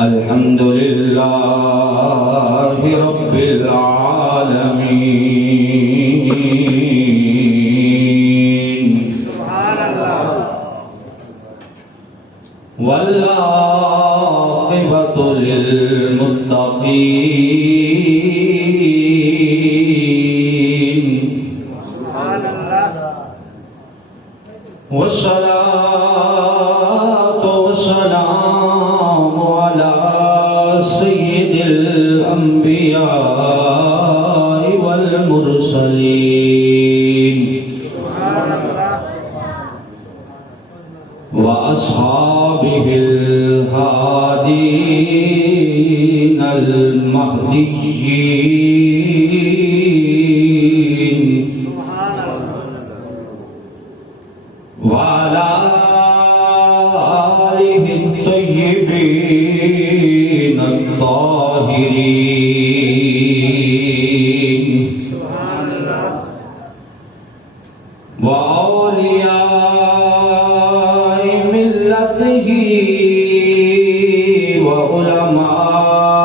الحمد لله رب العالمين سبحان الله والعاقبة للمتقين سبحان الله والصلاة والسلام على سيد الأنبياء والمرسلين سبحان الله وأصحابه الهادين المهديين سبحان الله وعلى آله الطيبين الطاهرين سبحان الله وأولياء ملته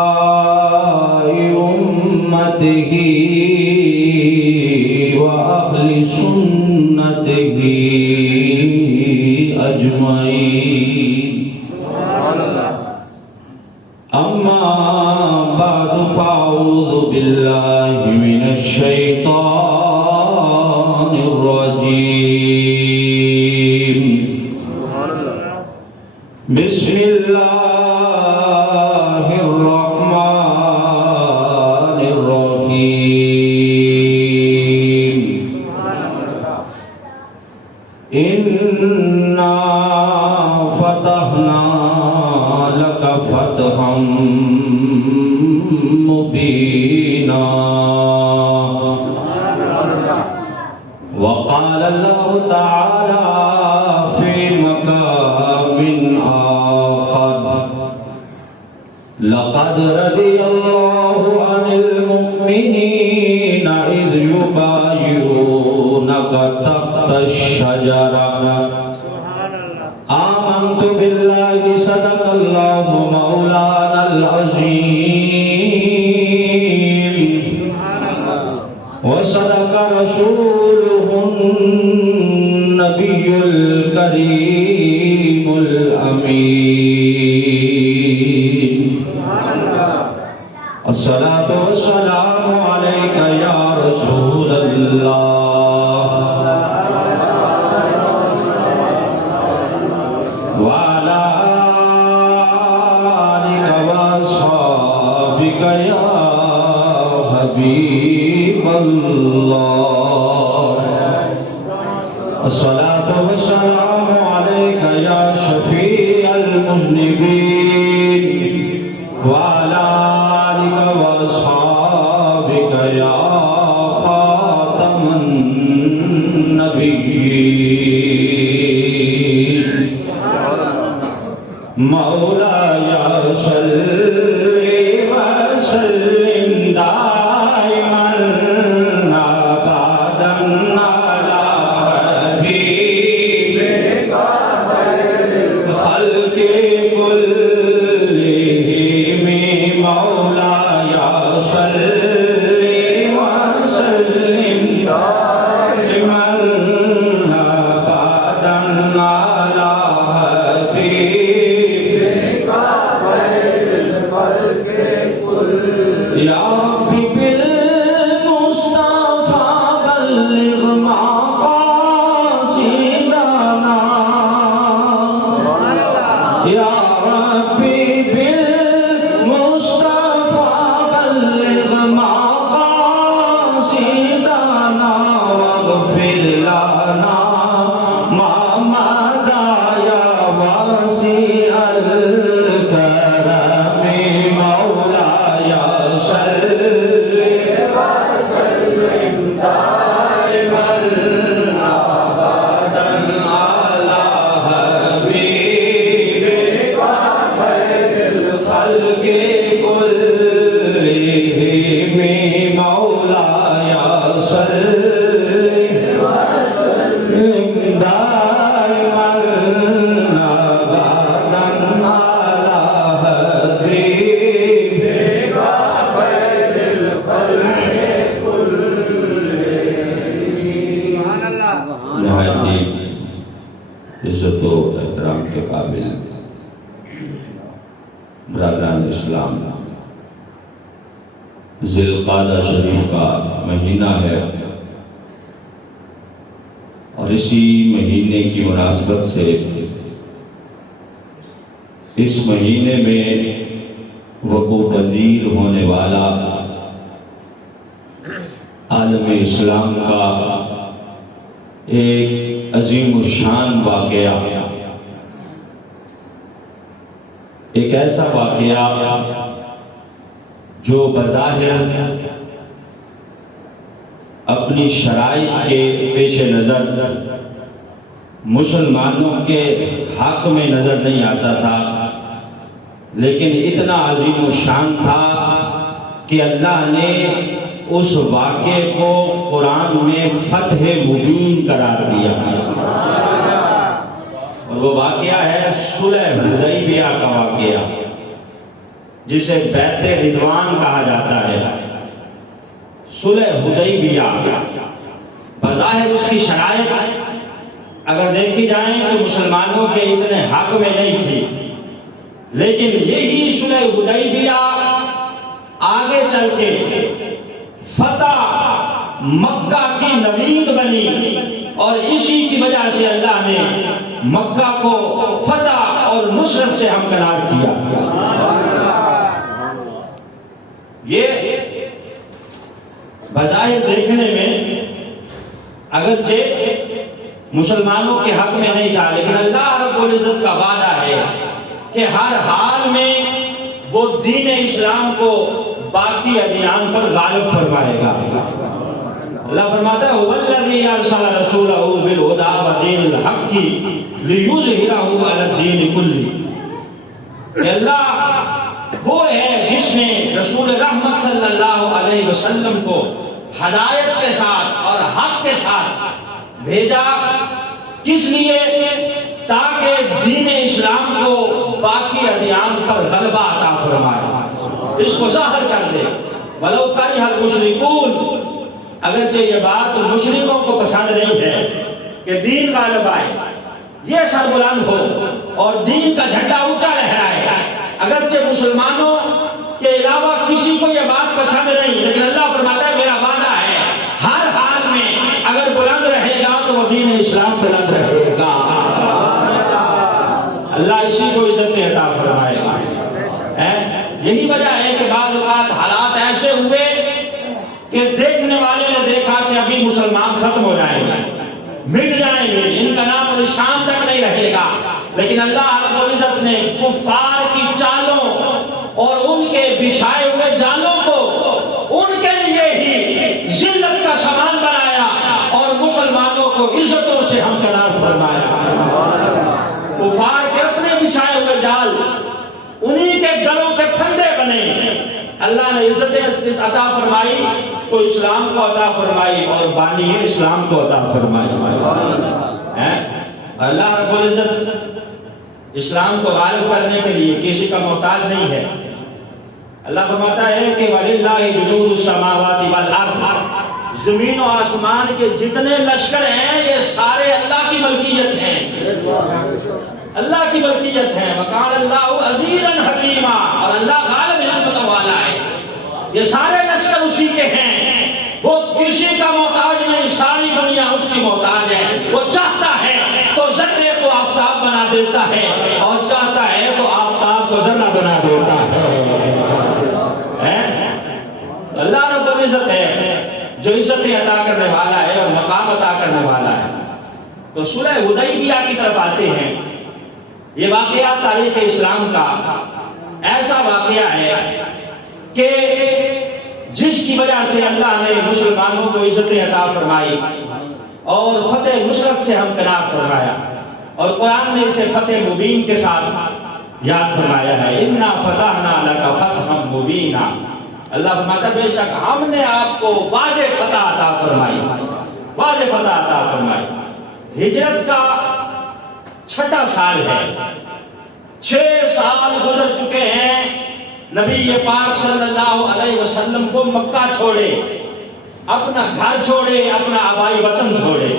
وعلماء أمته وأهل سنته أجمعين سبحان الله أما بعد فأعوذ بالله من الشيطان الرجيم سبحان الله بسم الله الرحمن الرحيم سبحان الله إنا فتحنا لك فتحا مبينا وقال الله تعالى في مقام آخر لقد رضي الله عن المؤمنين إذ يبايعونك تحت الشجرة آمنت بالله صدق الله مولانا العظيم وصدق رسوله النبي الكريم الأمين الصلاة والسلام عليك يا رسول الله وعلى آلك وأصحابك يا حبيب الله الصلاة والسلام عليك يا شفيع المذنبين وعلى آلك وأصحابك يا خاتم النبيين مولاي صل وسلم دائما أبدا على حبيبك خير الخلق كلهم مولاي صل وسلم دائما أبدا على حبيبك خير الخلق كلهم يا ربي بالمصطفى بلغ مقاصدنا يا ربي بالمصطفى بلغ مقاصدنا واغفر لنا ما مضى يا واسع الكرم مولاي صل وسلم دائما أبدا على حبيبك درود و احترام کے قابل برادران اسلام، ذی القعدہ شریف کا مہینہ ہے اور اسی مہینے کی مناسبت سے اس مہینے میں وقوع پذیر ہونے والا عالم اسلام کا ایک عظیم الشان واقعہ، ایک ایسا واقعہ جو بظاہر اپنی شرائط کے پیش نظر مسلمانوں کے حق میں نظر نہیں آتا تھا، لیکن اتنا عظیم الشان تھا کہ اللہ نے اس واقعے کو قرآن میں فتح مبین قرار دیا، اور وہ واقعہ ہے صلح حدیبیہ کا واقعہ، جسے بیعت رضوان کہا جاتا ہے۔ صلح حدیبیہ بظاہر اس کی شرائط اگر دیکھی جائیں تو مسلمانوں کے اتنے حق میں نہیں تھی، لیکن یہی صلح حدیبیہ آگے چل کے فتح مکہ کی نوید بنی، اور اسی کی وجہ سے اللہ نے مکہ کو فتح اور نصرت سے ہمکنار کیا۔ یہ بظاہر دیکھنے میں اگرچہ مسلمانوں کے حق میں نہیں تھا، لیکن اللہ رب العزت کا وعدہ ہے کہ ہر حال میں وہ دین اسلام کو باقی ادیان پر غالب فرمائے گا۔ اللہ فرماتا ہے وَالَّذِي أَرْسَلَ رَسُولَهُ بِالْهُدَىٰ وَدِينِ الْحَقِّ لِيُظْهِرَهُ عَلَى الدِّينِ كُلِّهِ، کہ اللہ وہ ہے جس نے رسول رحمت صلی اللہ علیہ وسلم کو ہدایت کے ساتھ اور حق کے ساتھ بھیجا، کس لیے؟ تاکہ دین اسلام کو باقی ادیان پر غلبہ عطا فرمائے، اس کو ظاہر کر دے۔ وَلَوْ كَرِهَ الْمُشْرِكُونَ، اگرچہ یہ بات مشرکوں کو پسند نہیں ہے کہ دین غالب آئے، یہ سربلند ہو اور دین کا جھنڈا اونچا لہرائے، اگرچہ مسلمانوں کے علاوہ کسی کو یہ بات پسند نہیں، لیکن اللہ فرماتا ہے میرا وعدہ ہے ہر حال میں اگر بلند رہے گا تو وہ دین اسلام بلند رہے گا۔ اللہ اسی کو عزت عطا فرمائے گا۔ یہی وجہ ہے کہ بعض اوقات حالات ایسے ہوئے کہ دیکھنے والے نے دیکھا کہ ابھی مسلمان ختم ہو جائیں گے، مٹ جائیں گے، ان کا نام اور نشان تک نہیں رہے گا، لیکن اللہ رب العزت نے کفار کی چالوں اور ان کے بچھائے ہوئے جالوں کو ان کے لیے ہی ذلت کا سامان بنایا اور مسلمانوں کو عزتوں سے ہمکنار فرمایا۔ کفار کے اپنے بچھائے ہوئے جال انہی کے گلوں کے پھندے بنے، اللہ نے عزت عطا فرمائی تو اسلام کو عطا فرمائی اور بانی اسلام کو عطا فرمائی۔ اللہ رب العزت اسلام کو غالب کرنے کے لیے کسی کا محتاج نہیں ہے۔ اللہ فرماتا ہے کہ وَلِلَّهِ جُنُودُ السَّمَاوَاتِ وَالْأَرْضِ، زمین و آسمان کے جتنے لشکر ہیں یہ سارے اللہ کی ملکیت ہیں، اللہ کی ملکیت ہے۔ وَقَالَ اللَّهُ عَزِيزًا حَكِيمًا، اور اللہ غالب حکمت والا ہے، یہ سارے لشکر اسی کے ہیں، وہ کسی کا محتاج نہیں، ساری دنیا اس کی محتاج ہے۔ وہ چاہتا ہے تو ذرے کو آفتاب بنا دیتا ہے اور چاہتا ہے تو آفتاب کو ذرہ بنا دیتا ہے۔ اللہ رب العزت ہے جو عزت عطا کرنے والا ہے اور مقام عطا کرنے والا ہے۔ تو صلح حدیبیہ کی طرف آتے ہیں۔ یہ واقعہ تاریخ اسلام کا ایسا واقعہ ہے کہ جس کی وجہ سے اللہ نے مسلمانوں کو عزت عطا فرمائی اور فتح نصرت سے ہمکنار فرمایا، اور قرآن نے اسے فتح مبین کے ساتھ یاد فرمایا ہے۔ اِنَّا فَتَحْنَا لَكَ فَتْحًا مُبِينًا، اللہ فرماتا ہے بے شک ہم نے آپ کو واضح فتح عطا فرمائی، واضح فتح عطا فرمائی۔ ہجرت کا 6واں سال ہے، 6 سال گزر چکے ہیں نبی پاک صلی اللہ علیہ وسلم کو مکہ چھوڑے، اپنا گھر چھوڑے، اپنا آبائی وطن چھوڑے،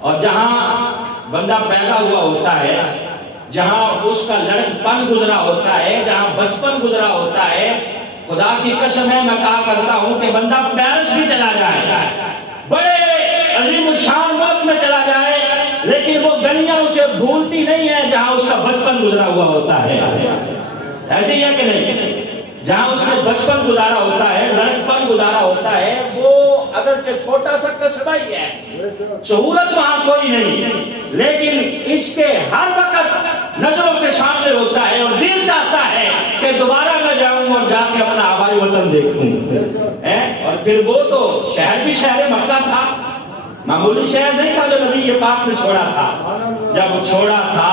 اور جہاں بندہ پیدا ہوا ہوتا ہے، جہاں اس کا لڑکپن گزرا ہوتا ہے، جہاں بچپن گزرا ہوتا ہے، خدا کی قسم ہے میں کہا کرتا ہوں کہ بندہ پیرس بھی چلا جائے، بڑے عظیم الشان ملک میں چلا جائے، لیکن وہ گلیاں اسے بھولتی نہیں ہے جہاں اس کا بچپن گزرا ہوا ہوتا ہے۔ ایسے ہی ہے کہ نہیں؟ جہاں اس نے بچپن گزارا ہوتا ہے، لڑکپن گزارا ہوتا ہے، وہ اگرچہ چھوٹا سا قصبہ ہی ہے، سہولت وہاں کوئی نہیں، لیکن اس کے ہر وقت نظروں کے سامنے ہوتا ہے اور دل چاہتا ہے کہ دوبارہ میں جاؤں اور جا کے اپنا آبائی وطن دیکھوں۔ اور پھر وہ تو شہر بھی شہر مکہ تھا، معمولی شہر نہیں تھا جو نبی پاک نے چھوڑا تھا۔ جب چھوڑا تھا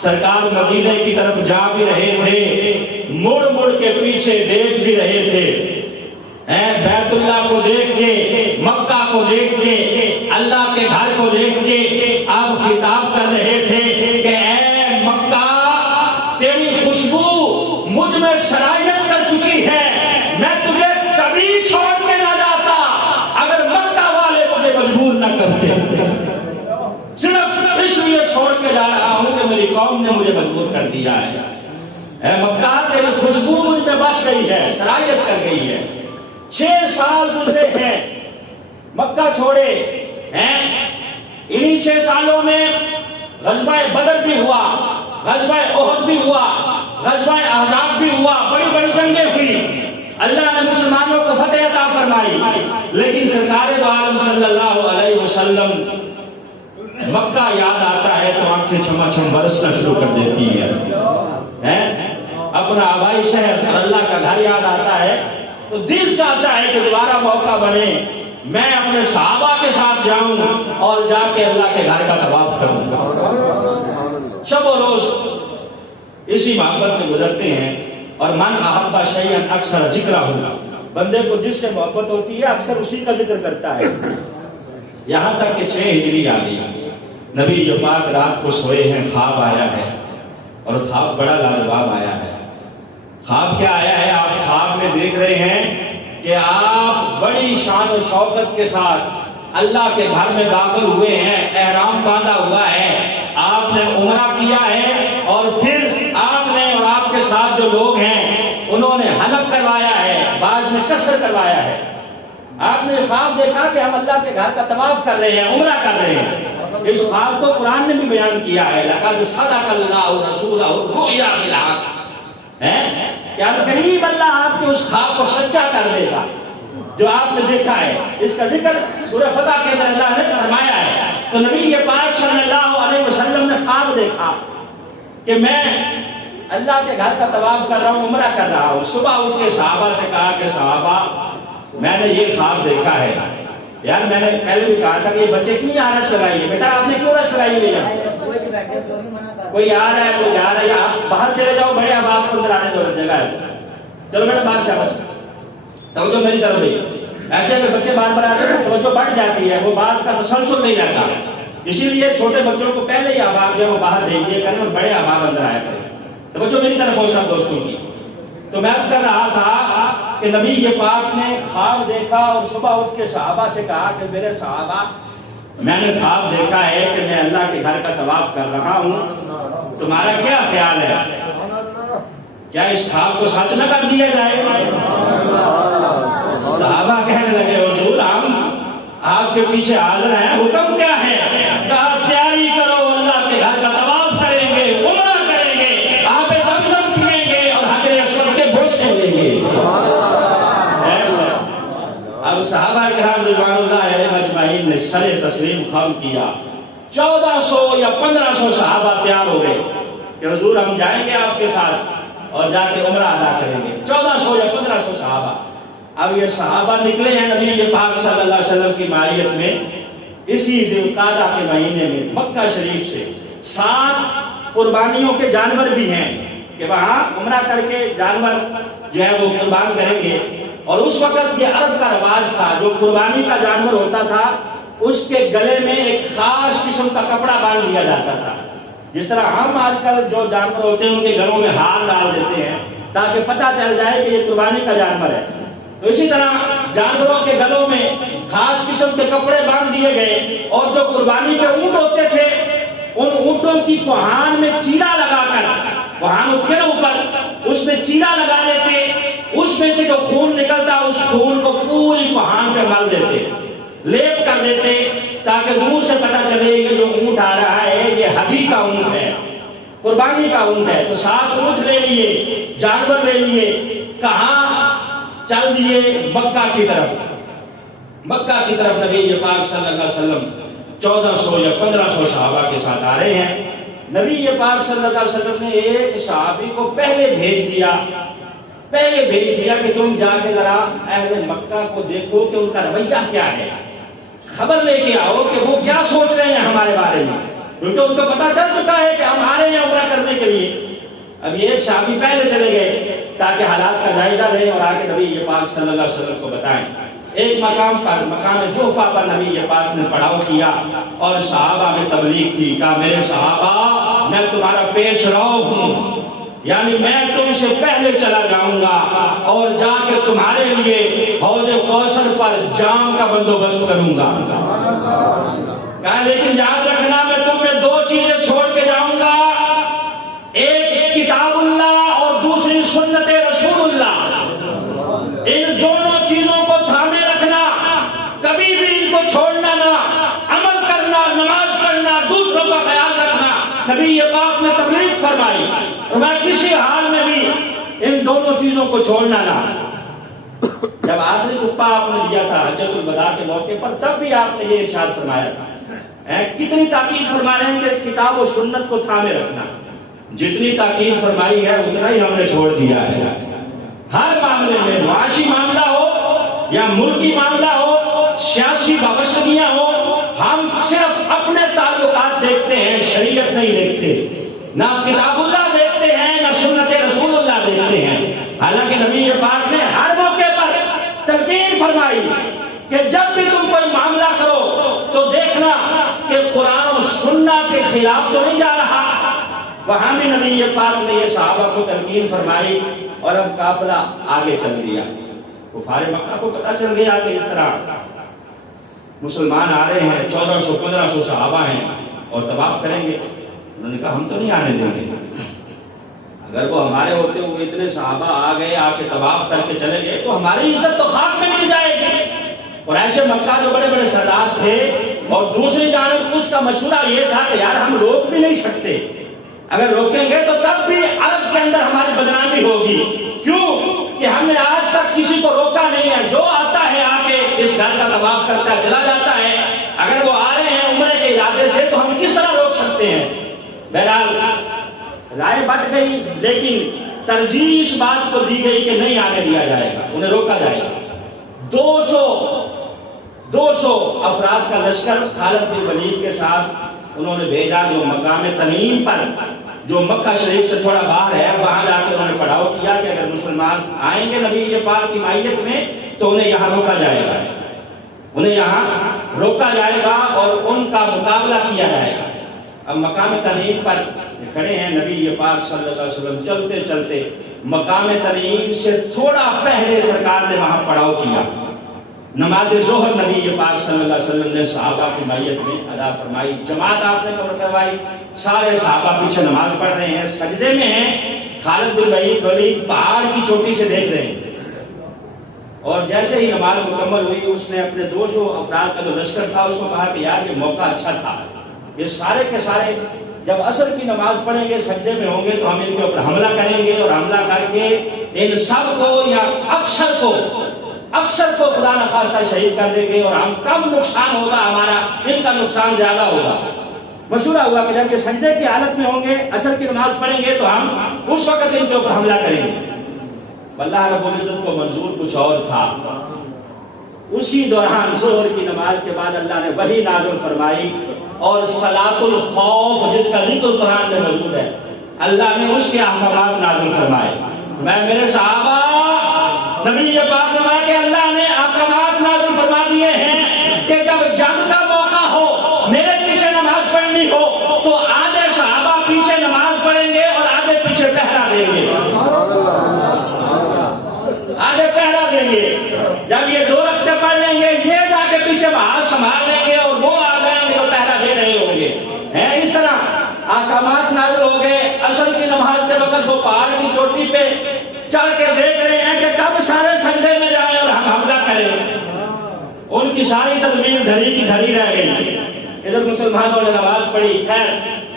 سرکار مدینے کی طرف جا بھی رہے تھے، مڑ مڑ کے پیچھے دیکھ بھی رہے تھے، بیت اللہ کو دیکھ کے، مکہ کو دیکھ کے، اللہ کے گھر کو دیکھ کے آپ خطاب کر رہے تھے کہ اے مکہ تیری خوشبو مجھ میں سرایت کر چکی ہے، میں تجھے کبھی چھوڑ کے نہ جاتا اگر مکہ والے مجھے مجبور نہ کرتے، صرف اس لیے چھوڑ کے جا رہا ہوں کہ میری قوم نے مجھے مجبور کر دیا ہے۔ اے مکہ تیری خوشبو مجھ میں بس گئی ہے، سرایت کر گئی ہے۔ 6 سال گزرے ہیں مکہ چھوڑے ہیں، انہی 6 سالوں میں غزوہ بدر بھی ہوا، غزوہ احد بھی ہوا، غزوہ احزاب بھی ہوا، بڑی بڑی جنگیں ہوئی، اللہ نے مسلمانوں کو فتح عطا فرمائی، لیکن سرکار دو عالم صلی اللہ علیہ وسلم مکہ یاد آتا ہے تو آنکھیں چھما چھم برسنا شروع کر دیتی ہے، اپنا آبائی شہر اور اللہ کا گھر یاد آتا ہے تو دل چاہتا ہے کہ دوبارہ موقع بنے میں اپنے صحابہ کے ساتھ جاؤں اور جا کے اللہ کے گھر کا طواف کروں۔ شب و روز اسی محبت میں گزرتے ہیں، اور من احب شیئا اکثر ذکرہ ہوگا، بندے کو جس سے محبت ہوتی ہے اکثر اسی کا ذکر کرتا ہے۔ یہاں تک کہ 6 ہجری آ گئی، نبی جو پاک رات کو سوئے ہیں، خواب آیا ہے، اور خواب بڑا لاجواب آیا ہے۔ خواب کیا آیا ہے؟ آپ خواب میں دیکھ رہے ہیں کہ آپ بڑی شان و شوکت کے ساتھ اللہ کے گھر میں داخل ہوئے ہیں، احرام باندھا ہوا ہے، آپ نے عمرہ کیا ہے، اور پھر آپ نے اور آپ کے ساتھ جو لوگ ہیں انہوں نے حلق کروایا ہے، بعض نے قصر کروایا ہے۔ آپ نے خواب دیکھا کہ ہم اللہ کے گھر کا طواف کر رہے ہیں، عمرہ کر رہے ہیں۔ اس خواب کو قرآن نے بھی بیان کیا ہے، لَقَدْ صَدَقَ اللَّهُ رَسُولَهُ الرُّؤْيَا بِالْحَقِّ، کہ قریب اللہ آپ کے اس خواب کو سچا کر دے گا جو آپ نے دیکھا ہے۔ اس کا ذکر سورہ فتح کے اندر اللہ نے فرمایا ہے۔ تو نبی پاک صلی اللہ علیہ وسلم نے خواب دیکھا کہ میں اللہ کے گھر کا طواف کر رہا ہوں، عمرہ کر رہا ہوں۔ صبح اٹھ کے صحابہ سے کہا کہ صحابہ میں نے یہ خواب دیکھا ہے، یار میں نے پہلے بھی کہا تھا کہ یہ بچے کیوں یہاں رس لگائی ہے، بیٹا آپ نے کیوں رس لگائی ہے؟ کوئی آ رہا ہے، کوئی جا رہا ہے، آپ باہر چلے جاؤ، بڑے اب آپ کو اندر آنے دو جگہ ہے، چلو بیٹا باہر شاہ توجہ میری طرف بھی۔ ایسے اگر بچے بار بار آتے ہیں توجہ بڑھ جاتی ہے، وہ بات کا تسلسل نہیں رہتا، اسی لیے چھوٹے بچوں کو پہلے ہی آباب جو ہے وہ باہر بھیج دیا کریں اور بڑے آباب اندر آیا کریں۔ توجہ میری طرف ہو سب دوستوں کی۔ تو میں عرض کر رہا تھا کہ نبی پاک نے خواب دیکھا اور صبح اٹھ کے صحابہ سے کہا کہ میرے صحابہ میں نے خواب دیکھا ہے کہ میں اللہ کے گھر کا طواف کر رہا ہوں، تمہارا کیا خیال ہے؟ کیا اس خواب کو سچ نہ کر دیا جائے؟ صحابہ کہنے لگے حضور ہم آپ کے پیچھے حاضر ہیں، حکم کیا ہے؟ کہا تیاری کرو، اللہ کے گھر کا طواف کریں گے، عمرہ کریں گے، آب زمزم پیئیں گے اور حجر اسود کے بوسے لیں گے۔ اب صحابہ کرام رضوان اللہ علیہم اجمعین نے سر تسلیم خم کیا۔ 1400 یا 1500 صحابہ تیار ہو گئے کہ حضور ہم جائیں گے آپ کے ساتھ اور جا کے عمرہ ادا کریں گے۔ 1400 یا 1500 صحابہ۔ اب یہ صحابہ نکلے ہیں نبی پاک صلی اللہ علیہ وسلم کی معیت میں اسی ذی القعدہ کے مہینے میں مکہ شریف سے۔ 7 قربانیوں کے جانور بھی ہیں کہ وہاں عمرہ کر کے جانور جو ہے وہ قربان کریں گے، اور اس وقت یہ عرب کا رواج تھا، جو قربانی کا جانور ہوتا تھا اس کے گلے میں ایک خاص قسم کا کپڑا باندھ دیا جاتا تھا، جس طرح ہم آج کل جو جانور ہوتے ہیں ان کے گھروں میں ہار ڈال دیتے ہیں تاکہ پتہ چل جائے کہ یہ قربانی کا جانور ہے۔ تو اسی طرح جانوروں کے گلوں میں خاص قسم کے کپڑے باندھ دیے گئے، اور جو قربانی کے اونٹ ہوتے تھے اونٹوں کی کوہان میں چیرا لگا کر، کوہان ہوتی ہے نا اوپر، اس میں چیرا لگا لیتے، اس میں سے جو خون نکلتا اس خون کو پوری کوہان پہ مل دیتے، لیپ کر دیتے، تاکہ دور سے پتہ چلے کہ جو اونٹ آ رہا ہے یہ ہدی کا اونٹ ہے، قربانی کا اونٹ ہے۔ تو 7 اونٹ لے لیے، جانور لے لیے، کہاں چل دیے؟ مکہ کی طرف۔ مکہ کی طرف نبی پاک صلی اللہ علیہ وسلم 1400 یا 1500 صحابہ کے ساتھ آ رہے ہیں۔ نبی پاک صلی اللہ علیہ وسلم نے ایک صحابی کو پہلے بھیج دیا کہ تم جا کے ذرا اہل مکہ کو دیکھو کہ ان کا رویہ کیا ہے، خبر لے کے آؤ کہ وہ کیا سوچ رہے ہیں ہمارے بارے میں، کیونکہ ان کو پتا چل چکا ہے کہ ہم آ رہے ہیں عمرہ کرنے کے لیے۔ اب یہ ایک صحابی پہلے چلے گئے تاکہ حالات کا جائزہ لیں اور آگے نبی پاک صلی اللہ علیہ وسلم کو بتائیں۔ ایک مقام پر، مقام جوفہ پر نبی پاک نے پڑاؤ کیا اور صحابہ میں تبلیغ کی، کہا میرے صحابہ میں تمہارا پیش رو ہوں، یعنی میں تم سے پہلے چلا جاؤں گا اور جا کے تمہارے لیے حوض کوثر پر جام کا بندوبست کروں گا۔ کہا لیکن یاد رکھنا میں تمہیں 2 چیزیں چھوڑ کے جاؤں گا، ایک کتاب اللہ اور دوسری سنت رسول اللہ۔ ان دونوں چیزوں کو تھامے رکھنا، کبھی بھی ان کو چھوڑنا نہ، عمل کرنا، نماز پڑھنا، دوسروں کا خیال رکھنا۔ نبی پاک نے تبلیغ فرمائی اور میں کسی حال میں بھی ان دونوں چیزوں کو چھوڑنا نہ۔ جب آخری خطبہ آپ نے دیا تھا حجۃ الوداع کے موقع پر، تب بھی آپ نے یہ ارشاد فرمایا تھا، کتنی تاکید فرما رہے ہیں کہ کتاب و سنت کو تھامے رکھنا۔ جتنی تاکید فرمائی ہے اتنا ہی ہم نے چھوڑ دیا ہے۔ ہر معاملے میں، معاشی معاملہ ہو یا ملکی معاملہ ہو، سیاسی وابستگیاں ہو، ہم صرف اپنے تعلقات دیکھتے ہیں، شریعت نہیں دیکھتے، نہ کتاب اللہ دیکھتے ہیں نہ سنت رسول اللہ دیکھتے ہیں۔ حالانکہ نبی پاک نے ہر موقع پر تلقین فرمائی کہ جب بھی تم کوئی معاملہ کرو تو دیکھنا کہ قرآن و سنت کے خلاف تو نہیں جا رہا۔ وہاں بھی نبی پاک نے یہ صحابہ کو تلقین فرمائی اور اب قافلہ آگے چل دیا۔ کفار مکہ کو پتہ چل گیا کہ اس طرح مسلمان آ رہے ہیں، 1400-1500 صحابہ ہیں اور طواف کریں گے۔ انہوں نے کہا ہم تو نہیں آنے دیں گے، اگر وہ ہمارے ہوتے ہوئے اتنے صحابہ آ گئے، آ کے طواف کر کے چلے گئے تو ہماری عزت تو خاک میں مل جائے گی۔ اور ایسے مکہ جو بڑے بڑے سردار تھے، اور دوسری جانب اس کا مشورہ یہ تھا کہ یار ہم روک بھی نہیں سکتے، اگر روکیں گے تو تب بھی عرب کے اندر ہماری بدنامی ہوگی۔ کیوں کہ ہم نے آج تک کسی کو روکا نہیں ہے، جو آتا ہے آ کے اس گھر کا طواف کرتا ہے چلا جاتا ہے۔ اگر وہ آ رہے ہیں عمرے کے ارادے سے تو ہم کس طرح روک سکتے ہیں؟ بہرحال رائے بٹ گئی، لیکن ترجیح اس بات کو دی گئی کہ نہیں آنے دیا جائے گا، انہیں روکا جائے گا۔ 200 افراد کا لشکر خالد بن ولید کے ساتھ انہوں نے بھیجا، جو مقام تنعیم پر، جو مکہ شریف سے تھوڑا باہر ہے، وہاں جا کے انہوں نے پڑاؤ کیا کہ اگر مسلمان آئیں گے نبی پاک کی معیت میں تو انہیں یہاں روکا جائے گا، انہیں یہاں روکا جائے گا اور ان کا مقابلہ کیا جائے گا۔ اب مقام تنعیم پر کھڑے ہیں، نبی پاک صلی اللہ علیہ وسلم چلتے چلتے مقام تنعیم سے تھوڑا پہلے سرکار نے وہاں پڑاؤ کیا۔ نماز ظہر نبی پاک صلی اللہ علیہ وسلم نے صحابہ کی معیت میں ادا فرمائی، جماعت آپ نے کروائی، سارے صحابہ پیچھے نماز پڑھ رہے ہیں، سجدے میں ہیں۔ خالد بن ولید پہاڑ کی چوٹی سے دیکھ رہے ہیں، اور جیسے ہی نماز مکمل ہوئی اس نے اپنے 200 افراد کا جو لشکر تھا اس کو کہا کہ یار یہ موقع اچھا تھا، یہ سارے کے سارے جب عصر کی نماز پڑھیں گے سجدے میں ہوں گے تو ہم ان کے اوپر حملہ کریں گے، اور حملہ کر کے ان سب کو یا اکثر کو خدا نخواستہ شہید کر دیں گے، اور ہم کم نقصان ہوگا ہمارا، ان کا نقصان زیادہ ہوگا۔ مشورہ ہوا کہ جب یہ سجدے کی حالت میں ہوں گے، عصر کی نماز پڑھیں گے تو ہم اس وقت ان کے اوپر حملہ کریں گے۔ اللہ رب العزت کو منظور کچھ اور تھا۔ اسی دوران ظہر کی نماز کے بعد اللہ نے وحی نازل فرمائی، اور صلاۃ الخوف جس کا ذکر قرآن میں موجود ہے، اللہ نے اس کے احکامات نازل فرمائے۔ میں میرے صحابہ، نبی پاک فرمایا کہ اللہ نے احکامات نازل فرما دیے ہیں کہ جب جنگ کا موقع ہو، میرے پیچھے نماز پڑھنی ہو تو آدھے صحابہ پیچھے نماز پڑھیں گے اور آدھے پیچھے پہرا دیں گے، آدھے پہرا دیں گے۔ جب یہ 2 رکعتیں پڑھ لیں گے، یہ جا کے پیچھے ہاتھ سنبھال لیں گے اور وہ آ جائیں گے تو پہرا دے رہے ہوں گے۔ اس طرح احکامات نازل ہو گئے، عصر کی نماز کے وقت وہ پہاڑ کی چوٹی پہ چڑھ کے دیکھ رہے ہیں کہ کب سارے سجدے میں جائیں اور ہم حملہ کریں۔ ان کی ساری تدبیر دھڑی کی دھڑی رہ گئی۔ ادھر مسلمانوں نے نماز پڑھی۔ خیر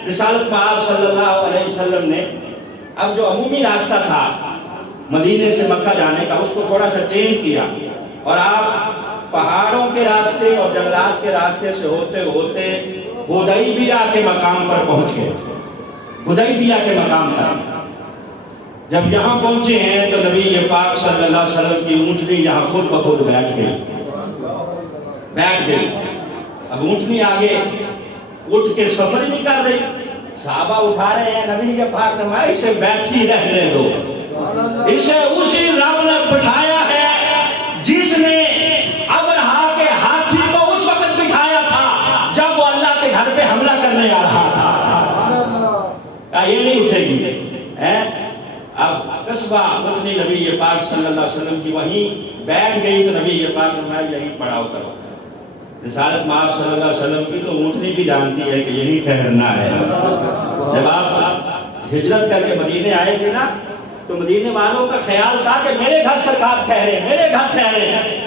رسالت میں آپ صلی اللہ علیہ وسلم نے اب جو عمومی راستہ تھا مدینے سے مکہ جانے کا، اس کو تھوڑا سا چینج کیا، اور آپ پہاڑوں کے راستے اور جنگلات کے راستے سے ہوتے ہوتے حدیبیہ کے مقام پر پہنچ گئے۔ حدیبیہ کے مقام پر جب یہاں پہنچے ہیں تو نبی پاک صلی اللہ علیہ وسلم کی اونٹنی یہاں خود بخود بیٹھ گئی۔ اب اونٹنی آگے اٹھ کے سفر نہیں کر رہی، صحابہ اٹھا رہے ہیں، نبی پاک نے فرمایا اسے بیٹھی رہنے دو، اسے اسی رب نے بٹھایا ہے جس نے ابرہا کے ہاتھی کو اس وقت بٹھایا تھا جب وہ اللہ کے گھر پہ حملہ کرنے آ رہا تھا۔ یہ نہیں اٹھے گی۔ اب قصبہ اٹھنی نبی پاک صلی اللہ علیہ وسلم کی وہیں بیٹھ گئی تو نبی پاک نے فرمایا یہی پڑاؤ کرو۔ رسالت میں آپ صلی اللہ علیہ وسلم کی تو اونٹنی بھی جانتی ہے کہ یہی ٹھہرنا ہے۔ جب آپ ہجرت کر کے مدینے آئے تھے نا تو مدینے والوں کا خیال تھا کہ میرے گھر سرکار ٹھہرے، میرے گھر ٹھہرے۔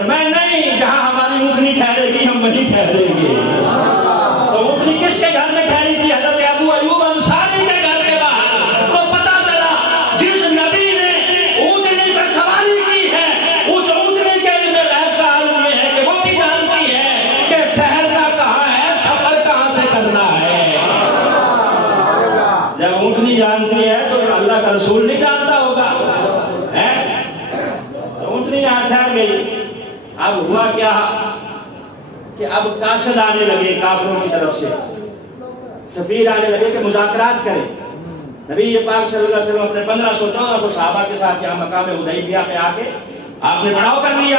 میں نہیں، جہاں ہماری اونٹنی ٹھہرے گی ہم وہیں ٹھہریں گے۔ تو اونٹنی کس کے گھر میں ٹھہری تھی؟ حضرت ابو ایوب انصاری کے گھر کے باہر۔ تو پتا چلا جس نبی نے اونٹنی پر سواری کی ہے اس اونٹنی کے علم غیب کا عالم میں ہے کہ وہ بھی جانتی ہے کہ ٹھہرنا کہاں ہے، سفر کہاں سے کرنا ہے۔ جب اونٹنی جانتی ہے تو اللہ کا رسول نہیں جانتا ہوگا۔ اونٹنی یہاں ٹھہر گئی۔ اب ہوا کیا کہ اب قاصد آنے لگے کافروں کی طرف سے، سفیر آنے لگے کہ مذاکرات کریں۔ نبی پاک صلی اللہ علیہ وسلم اپنے 1500-1400 صحابہ کے ساتھ یہاں مقام حدیبیہ پہ آ کے آپ نے پڑاؤ کر لیا۔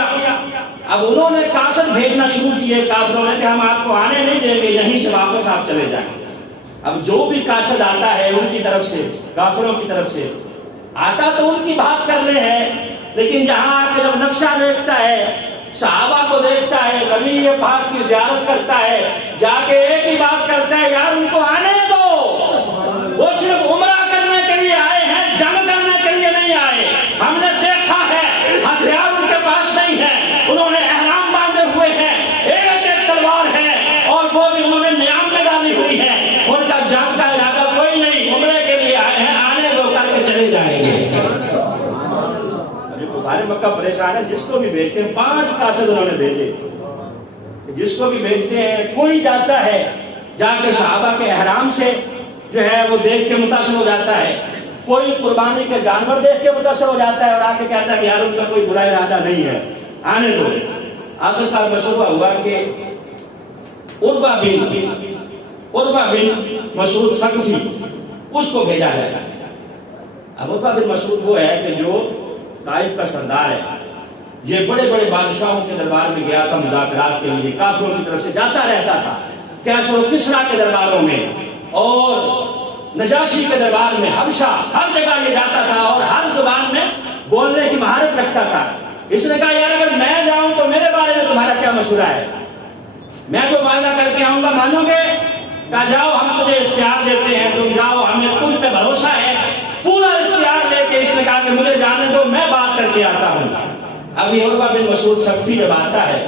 اب انہوں نے قاصد بھیجنا شروع کیے کافروں نے کہ ہم آپ کو آنے نہیں دیں گے، یہیں سے واپس آپ چلے جائیں۔ اب جو بھی قاصد آتا ہے ان کی طرف سے، کافروں کی طرف سے آتا تو ان کی بات کرنے ہے، لیکن جہاں آ کے جب نقشہ دیکھتا ہے، صحابہ کو دیکھتا ہے، نبی پاک کی زیارت کرتا ہے، جا کے ایک ہی بات کرتا ہے، یار ان کو آنے دو، وہ صرف عمرہ کرنے کے لیے آئے ہیں، جنگ کرنے کے لیے نہیں آئے۔ ہم نے دیکھا ہے ہتھیار ان کے پاس نہیں ہے، انہوں نے احرام باندھے ہوئے ہیں، ایک ایک تلوار ہے اور وہ بھی انہوں نے نیام میں ڈالی ہوئی ہے، ان کا جنگ کا ارادہ کوئی نہیں، عمرے کے لیے آئے ہیں، آنے دو کر کے چلے جائیں گے۔ سارے مکہ پریشان ہے، جس کو بھی بھیجتے ہیں 5 قاصد انہوں نے بھیجے، جس کو بھی بھیجتے ہیں کوئی جاتا ہے جا کے صحابہ کے احرام سے جو ہے وہ دیکھ کے متاثر ہو جاتا ہے، کوئی قربانی کے جانور دیکھ کے متاثر ہو جاتا ہے اور آ کے کہتا ہے کہ یار ان کا کوئی برا ارادہ نہیں ہے، آنے دو۔ آخرکار مشورہ ہوا کہ عربہ بن مسعود ثقفی اس کو بھیجا جائے۔ اب عربہ بن مسعود وہ ہے کہ جو طائف کا سردار ہے، یہ بڑے بڑے بادشاہوں کے دربار میں گیا تھا مذاکرات کے لیے، کافروں کی طرف سے جاتا رہتا تھا، کیسر و کسریٰ کے درباروں میں اور نجاشی کے دربار میں، حبشہ، ہر جگہ یہ جاتا تھا اور ہر زبان میں بولنے کی مہارت رکھتا تھا۔ اس نے کہا یار اگر میں جاؤں تو میرے بارے میں تمہارا کیا مشورہ ہے؟ میں جو وعدہ کر کے آؤں گا مانو گے؟ کہا جاؤ ہم تجھے اختیار دیتے ہیں، تم جاؤ، ہمیں تجھ پہ بھروسہ ہے، پورا اختیار لے کے اس نے کہا کہ مجھے جانے دو، میں بات کر کے آتا ہوں۔ اب یہ عربہ بن مسعود ثقفی جب آتا ہے،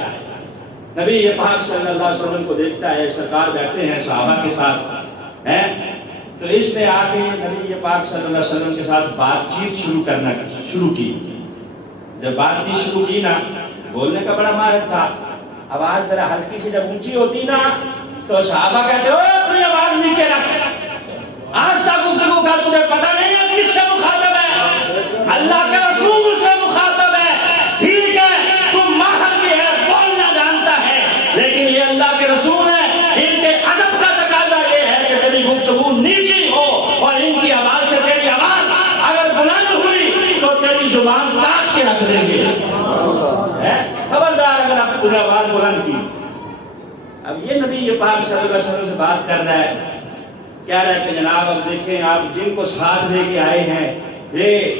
نبی پاک صلی اللہ علیہ وسلم کو دیکھتا ہے، سرکار بیٹھے ہیں صحابہ کے ساتھ ہیں، تو اس نے آ کے نبی پاک صلی اللہ علیہ وسلم کے ساتھ بات چیت شروع کی۔ جب بات چیت شروع کی نا، بولنے کا بڑا ماہر تھا، آواز ذرا ہلکی سے جب اونچی ہوتی نا تو صحابہ کہتے ہو اپنی آواز نیچے رکھ، آج تک گفتگو کا تجھے پتہ نہیں ہے کس سے مخاطب ہے؟ اللہ کے رسول سے مخاطب ہے۔ ٹھیک ہے تم ماہر بھی ہے، بولنا جانتا ہے، لیکن یہ اللہ کے رسول ہے، ان کے ادب کا تقاضا یہ ہے کہ تیری گفتگو نیچی ہو اور ان کی آواز سے تیری آواز اگر بلند ہوئی تو تیری زبان کاٹ کے رکھ دیں گے۔ خبردار اگر آپ تمہیں آواز بلند کی۔ اب یہ نبی پاک صلی اللہ علیہ وسلم سے بات کر رہا ہے، کہہ رہا ہے کہ جناب اب دیکھیں آپ جن کو ساتھ لے کے آئے ہیں، یہ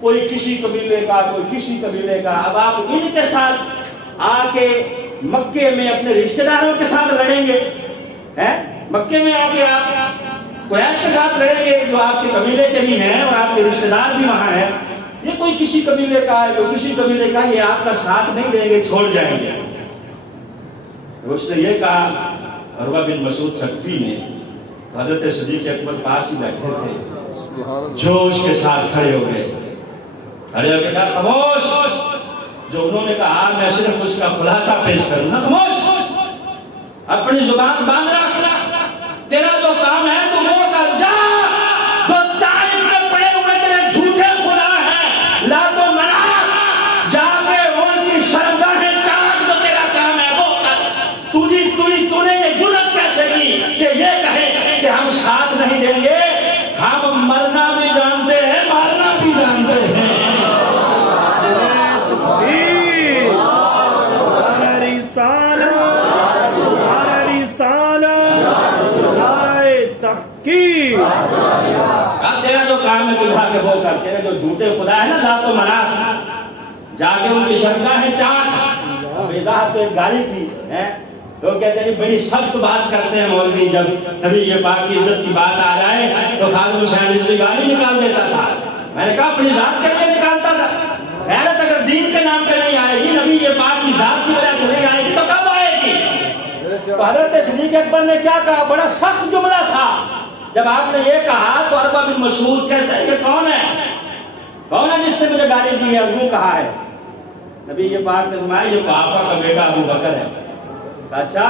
کوئی کسی قبیلے کا، کوئی کسی قبیلے کا، اب آپ ان کے ساتھ آ کے مکے میں اپنے رشتہ داروں کے ساتھ لڑیں گے؟ مکے میں آ کے آپ قریش کے ساتھ لڑیں گے جو آپ کے قبیلے کے بھی ہیں اور آپ کے رشتہ دار بھی وہاں ہیں. یہ کوئی کسی قبیلے کا ہے جو کسی قبیلے کا, یہ آپ کا ساتھ نہیں دیں گے, چھوڑ جائیں گے. اس نے یہ کہا, عروہ بن مسعود ثقفی نے, حضرت صدیق اکبر پاس ہی بیٹھے تھے, جوش کے ساتھ کھڑے ہو گئے. کھڑے ہو کے کہا خاموش, جو انہوں نے کہا میں صرف اس کا خلاصہ پیش کروں نا. خاموش, اپنی زبان باندھ رکھ, تیرا جو کام ہے تو وہ کر. جا, جو طائف میں پڑے ہوئے تیرے جھوٹے خدا ہیں لات و منات, جا کے ان کی شرمگاہیں چاک, جو تیرا کام ہے وہ کر. تو نے یہ جرأت کیسے کی کہ یہ کہے کہ ہم ساتھ نہیں دیں گے؟ ہم مرنا بھی جانتے ہیں, مارنا بھی جانتے ہیں. تیرا جو کام ہے تو جا کے وہ کر. تیرے جو جھوٹے خدا ہے نا لات و منات, جا کے ان کی شرمگاہیں چاٹ. وضاحت تو ایک گالی تھی. لوگ کہتے ہیں بڑی سخت بات کرتے ہیں مولوی, جب نبی یہ پاک کی عزت کی بات آ جائے تو خادم حسین رضوی گالی نکال دیتا تھا. میں نے کہا اپنی ذات کے لیے نکالتا تھا. غیرت اگر دین کے نام پہ نہیں آئے گی, نبی یہ پاک کی ذات کی وجہ سے نہیں آئے گی, تو کب آئے گی؟ تو حضرت صدیق اکبر نے کیا کہا, بڑا سخت جملہ تھا. جب آپ نے یہ کہا تو عروہ بن مسعود کہتا ہے کہ کون ہے جس نے مجھے گالی دی ہے؟ یوں کہا ہے. نبی یہ پاک نے فرمایا یہ قحافہ کا بیٹا ابو بکر ہے. اچھا,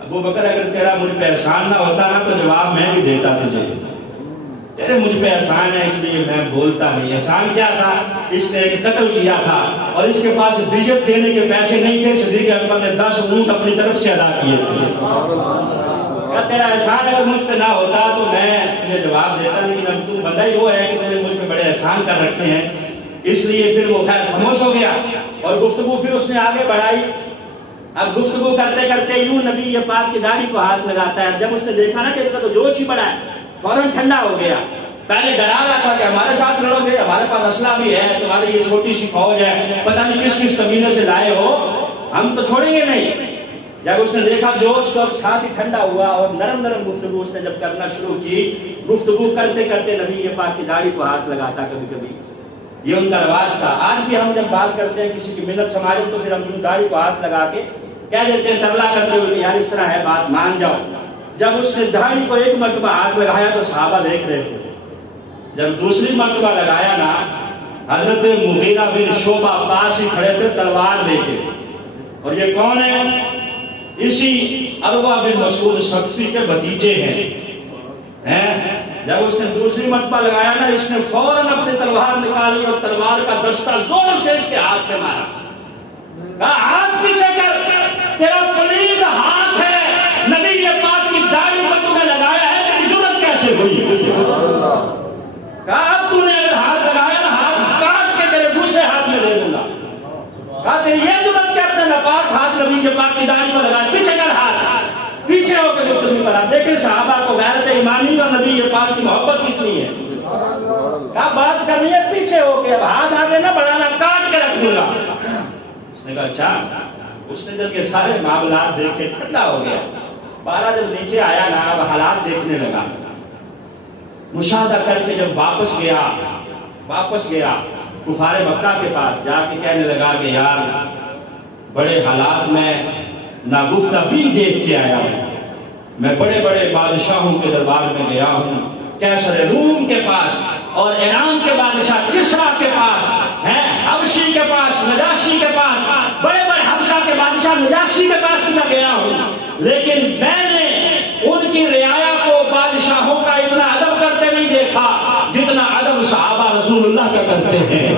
ابو بکر اگر تیرا مجھ پہ احسان نہ ہوتا نا تو جواب میں بھی دیتا تجھے. تیرے مجھ پہ احسان ہے اس لیے میں بولتا نہیں. احسان کیا تھا؟ اس نے ایک قتل کیا تھا اور اس کے پاس دیت دینے کے پیسے نہیں تھے. صدیق اکبر نے 10 اونٹ اپنی طرف سے ادا کیے تھے. تیرا احسان اگر مجھ پہ نہ ہوتا تو میں تمہیں جواب دیتا, لیکن اب تم بندہ ہی وہ ہے کہ تم نے مجھ پہ بڑے احسان کر رکھے ہیں, اس لیے پھر وہ خیر خاموش ہو گیا. اور گفتگو پھر اس نے آگے بڑھائی. اب گفتگو کرتے کرتے یوں نبی یہ پاک کی داڑھی کو ہاتھ لگاتا ہے. جب اس نے دیکھا نا کہ اس کا تو جوش ہی بڑا ہے, فوراً ٹھنڈا ہو گیا. پہلے ڈرا رہا تھا کہ ہمارے ساتھ لڑو گے, ہمارے پاس اسلحہ بھی ہے, تمہاری یہ چھوٹی سی فوج ہے, پتہ نہیں کس کس قبیلے سے لائے ہو, ہم تو چھوڑیں گے نہیں. جب اس نے دیکھا جوش تو اب ساتھ ہی ٹھنڈا ہوا اور نرم نرم گفتگو اس نے جب کرنا شروع کی. گفتگو کرتے کرتے نبی یہ پاک کی داڑھی کو ہاتھ لگاتا کبھی کبھی. یہ ان کا رواج تھا. آج بھی ہم جب بات کرتے ہیں کسی کی ملت سماجت تو پھر ہم داڑھی کو ہاتھ لگا کے کہہ دیتے ہیں, ترلا کرتے ہوئے کہ یار اس طرح ہے بات, مان جاؤ. جب اس نے داڑھی کو ایک مرتبہ ہاتھ لگایا تو صحابہ دیکھ رہے تھے. جب دوسری مرتبہ لگایا نا, حضرت مغیرہ بن شعبہ پاس ہی کھڑے تھے تلوار لے کے. اور یہ کون ہے؟ اسی عروہ بن مسعود ثقفی کے بھتیجے ہیں. جب اس نے دوسری مرتبہ لگایا نا, اس نے فوراً اپنی تلوار نکالی اور تلوار کا دستہ زور سے اس کے ہاتھ میں مارا. کہا ہاتھ پیچھے کر, تیرا پلید ہاتھ ہے, نبی یہ پاک کی داڑھی پر تم نے لگایا ہے, تیری جرأت کیسے ہوئی؟ کہا اب تو نے اگر ہاتھ لگایا نا, ہاتھ کاٹ کے تیرے دوسرے ہاتھ میں دے دوں گا. کہا تیری یہ جرأت کہ اپنے ناپاک ہاتھ نبی کے پاک کی داڑھی کو لگایا, پیچھے کر ہاتھ, پیچھے ہو کے گفتگو کرا. دیکھیں صحابہ کو غیرت ایمانی اور نبی یہ پاک کی محبت کتنی ہے. کہا بات کرنی ہے پیچھے ہو کے, اب ہاتھ آگے نہ بڑھانا, کاٹ کے رکھ دوں گا. اس نے کہا اچھا. اس نے جب یہ سارے معاملات دیکھ کے ٹھنڈا ہو گیا. پارا جب نیچے آیا نا, اب حالات دیکھنے لگا. مشاہدہ کر کے جب واپس گیا کفار مکہ کے پاس, جا کے کہنے لگا کہ یار بڑے حالات میں ناگفتہ بھی دیکھ کے آیا ہوں. میں بڑے بڑے بادشاہوں کے دربار میں گیا ہوں, کیسر روم کے پاس اور ایران کے بادشاہ کسرا کے پاس, حبشی کے پاس, نجاشی کے پاس, بڑے بڑے حبشہ کے بادشاہ نجاشی کے پاس میں گیا ہوں, لیکن میں نے ان کی رعایا کو بادشاہوں کا اتنا ادب کرتے نہیں دیکھا جتنا ادب صحابہ رسول اللہ کا کرتے ہیں.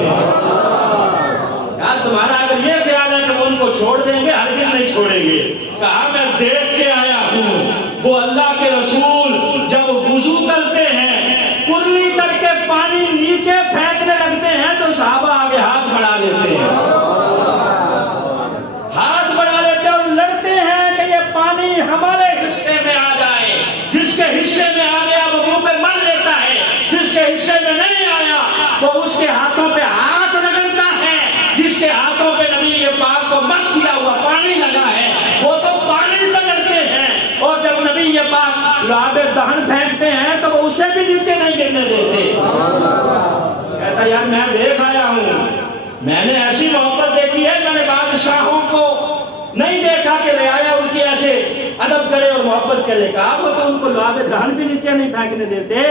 یار تمہارا اگر یہ خیال ہے کہ وہ ان کو چھوڑ دیں گے, ہرگز نہیں چھوڑیں گے. کہا میں دیکھ کے آیا ہوں, وہ اللہ کے رسول جب وضو کرتے ہیں, کرلی کر کے پانی نیچے پھینکنے لگتے ہیں تو صحابہ آگے ہاتھ بڑھا لیتے ہیں, ہاتھ بڑھا لیتے اور لڑتے ہیں کہ یہ پانی ہمارے حصے میں آ جائے. جس کے حصے میں آ گیا وہ منہ پہ مل لیتا ہے, جس کے حصے میں نہیں آیا وہ اس کے ہاتھوں پہ ہاتھ رگڑتا ہے. جس کے ہاتھوں پہ نبی یہ پاک کو مس کیا ہوا پانی لگا ہے وہ تو پانی پہ لڑتے ہیں, اور جب نبی یہ یہ پاک لعاب دہن پھینکتے ہیں تو وہ اسے بھی نیچے نہیں گرنے دیتے. کہتا یار میں دیکھ آیا ہوں, میں نے ایسی محبت دیکھی ہے, میں نے بادشاہوں کو نہیں دیکھا کہ رعایا ان کی ایسے ادب کرے اور محبت کرے. کہا وہ تو ان کو لعاب دہن بھی نیچے نہیں پھینکنے دیتے.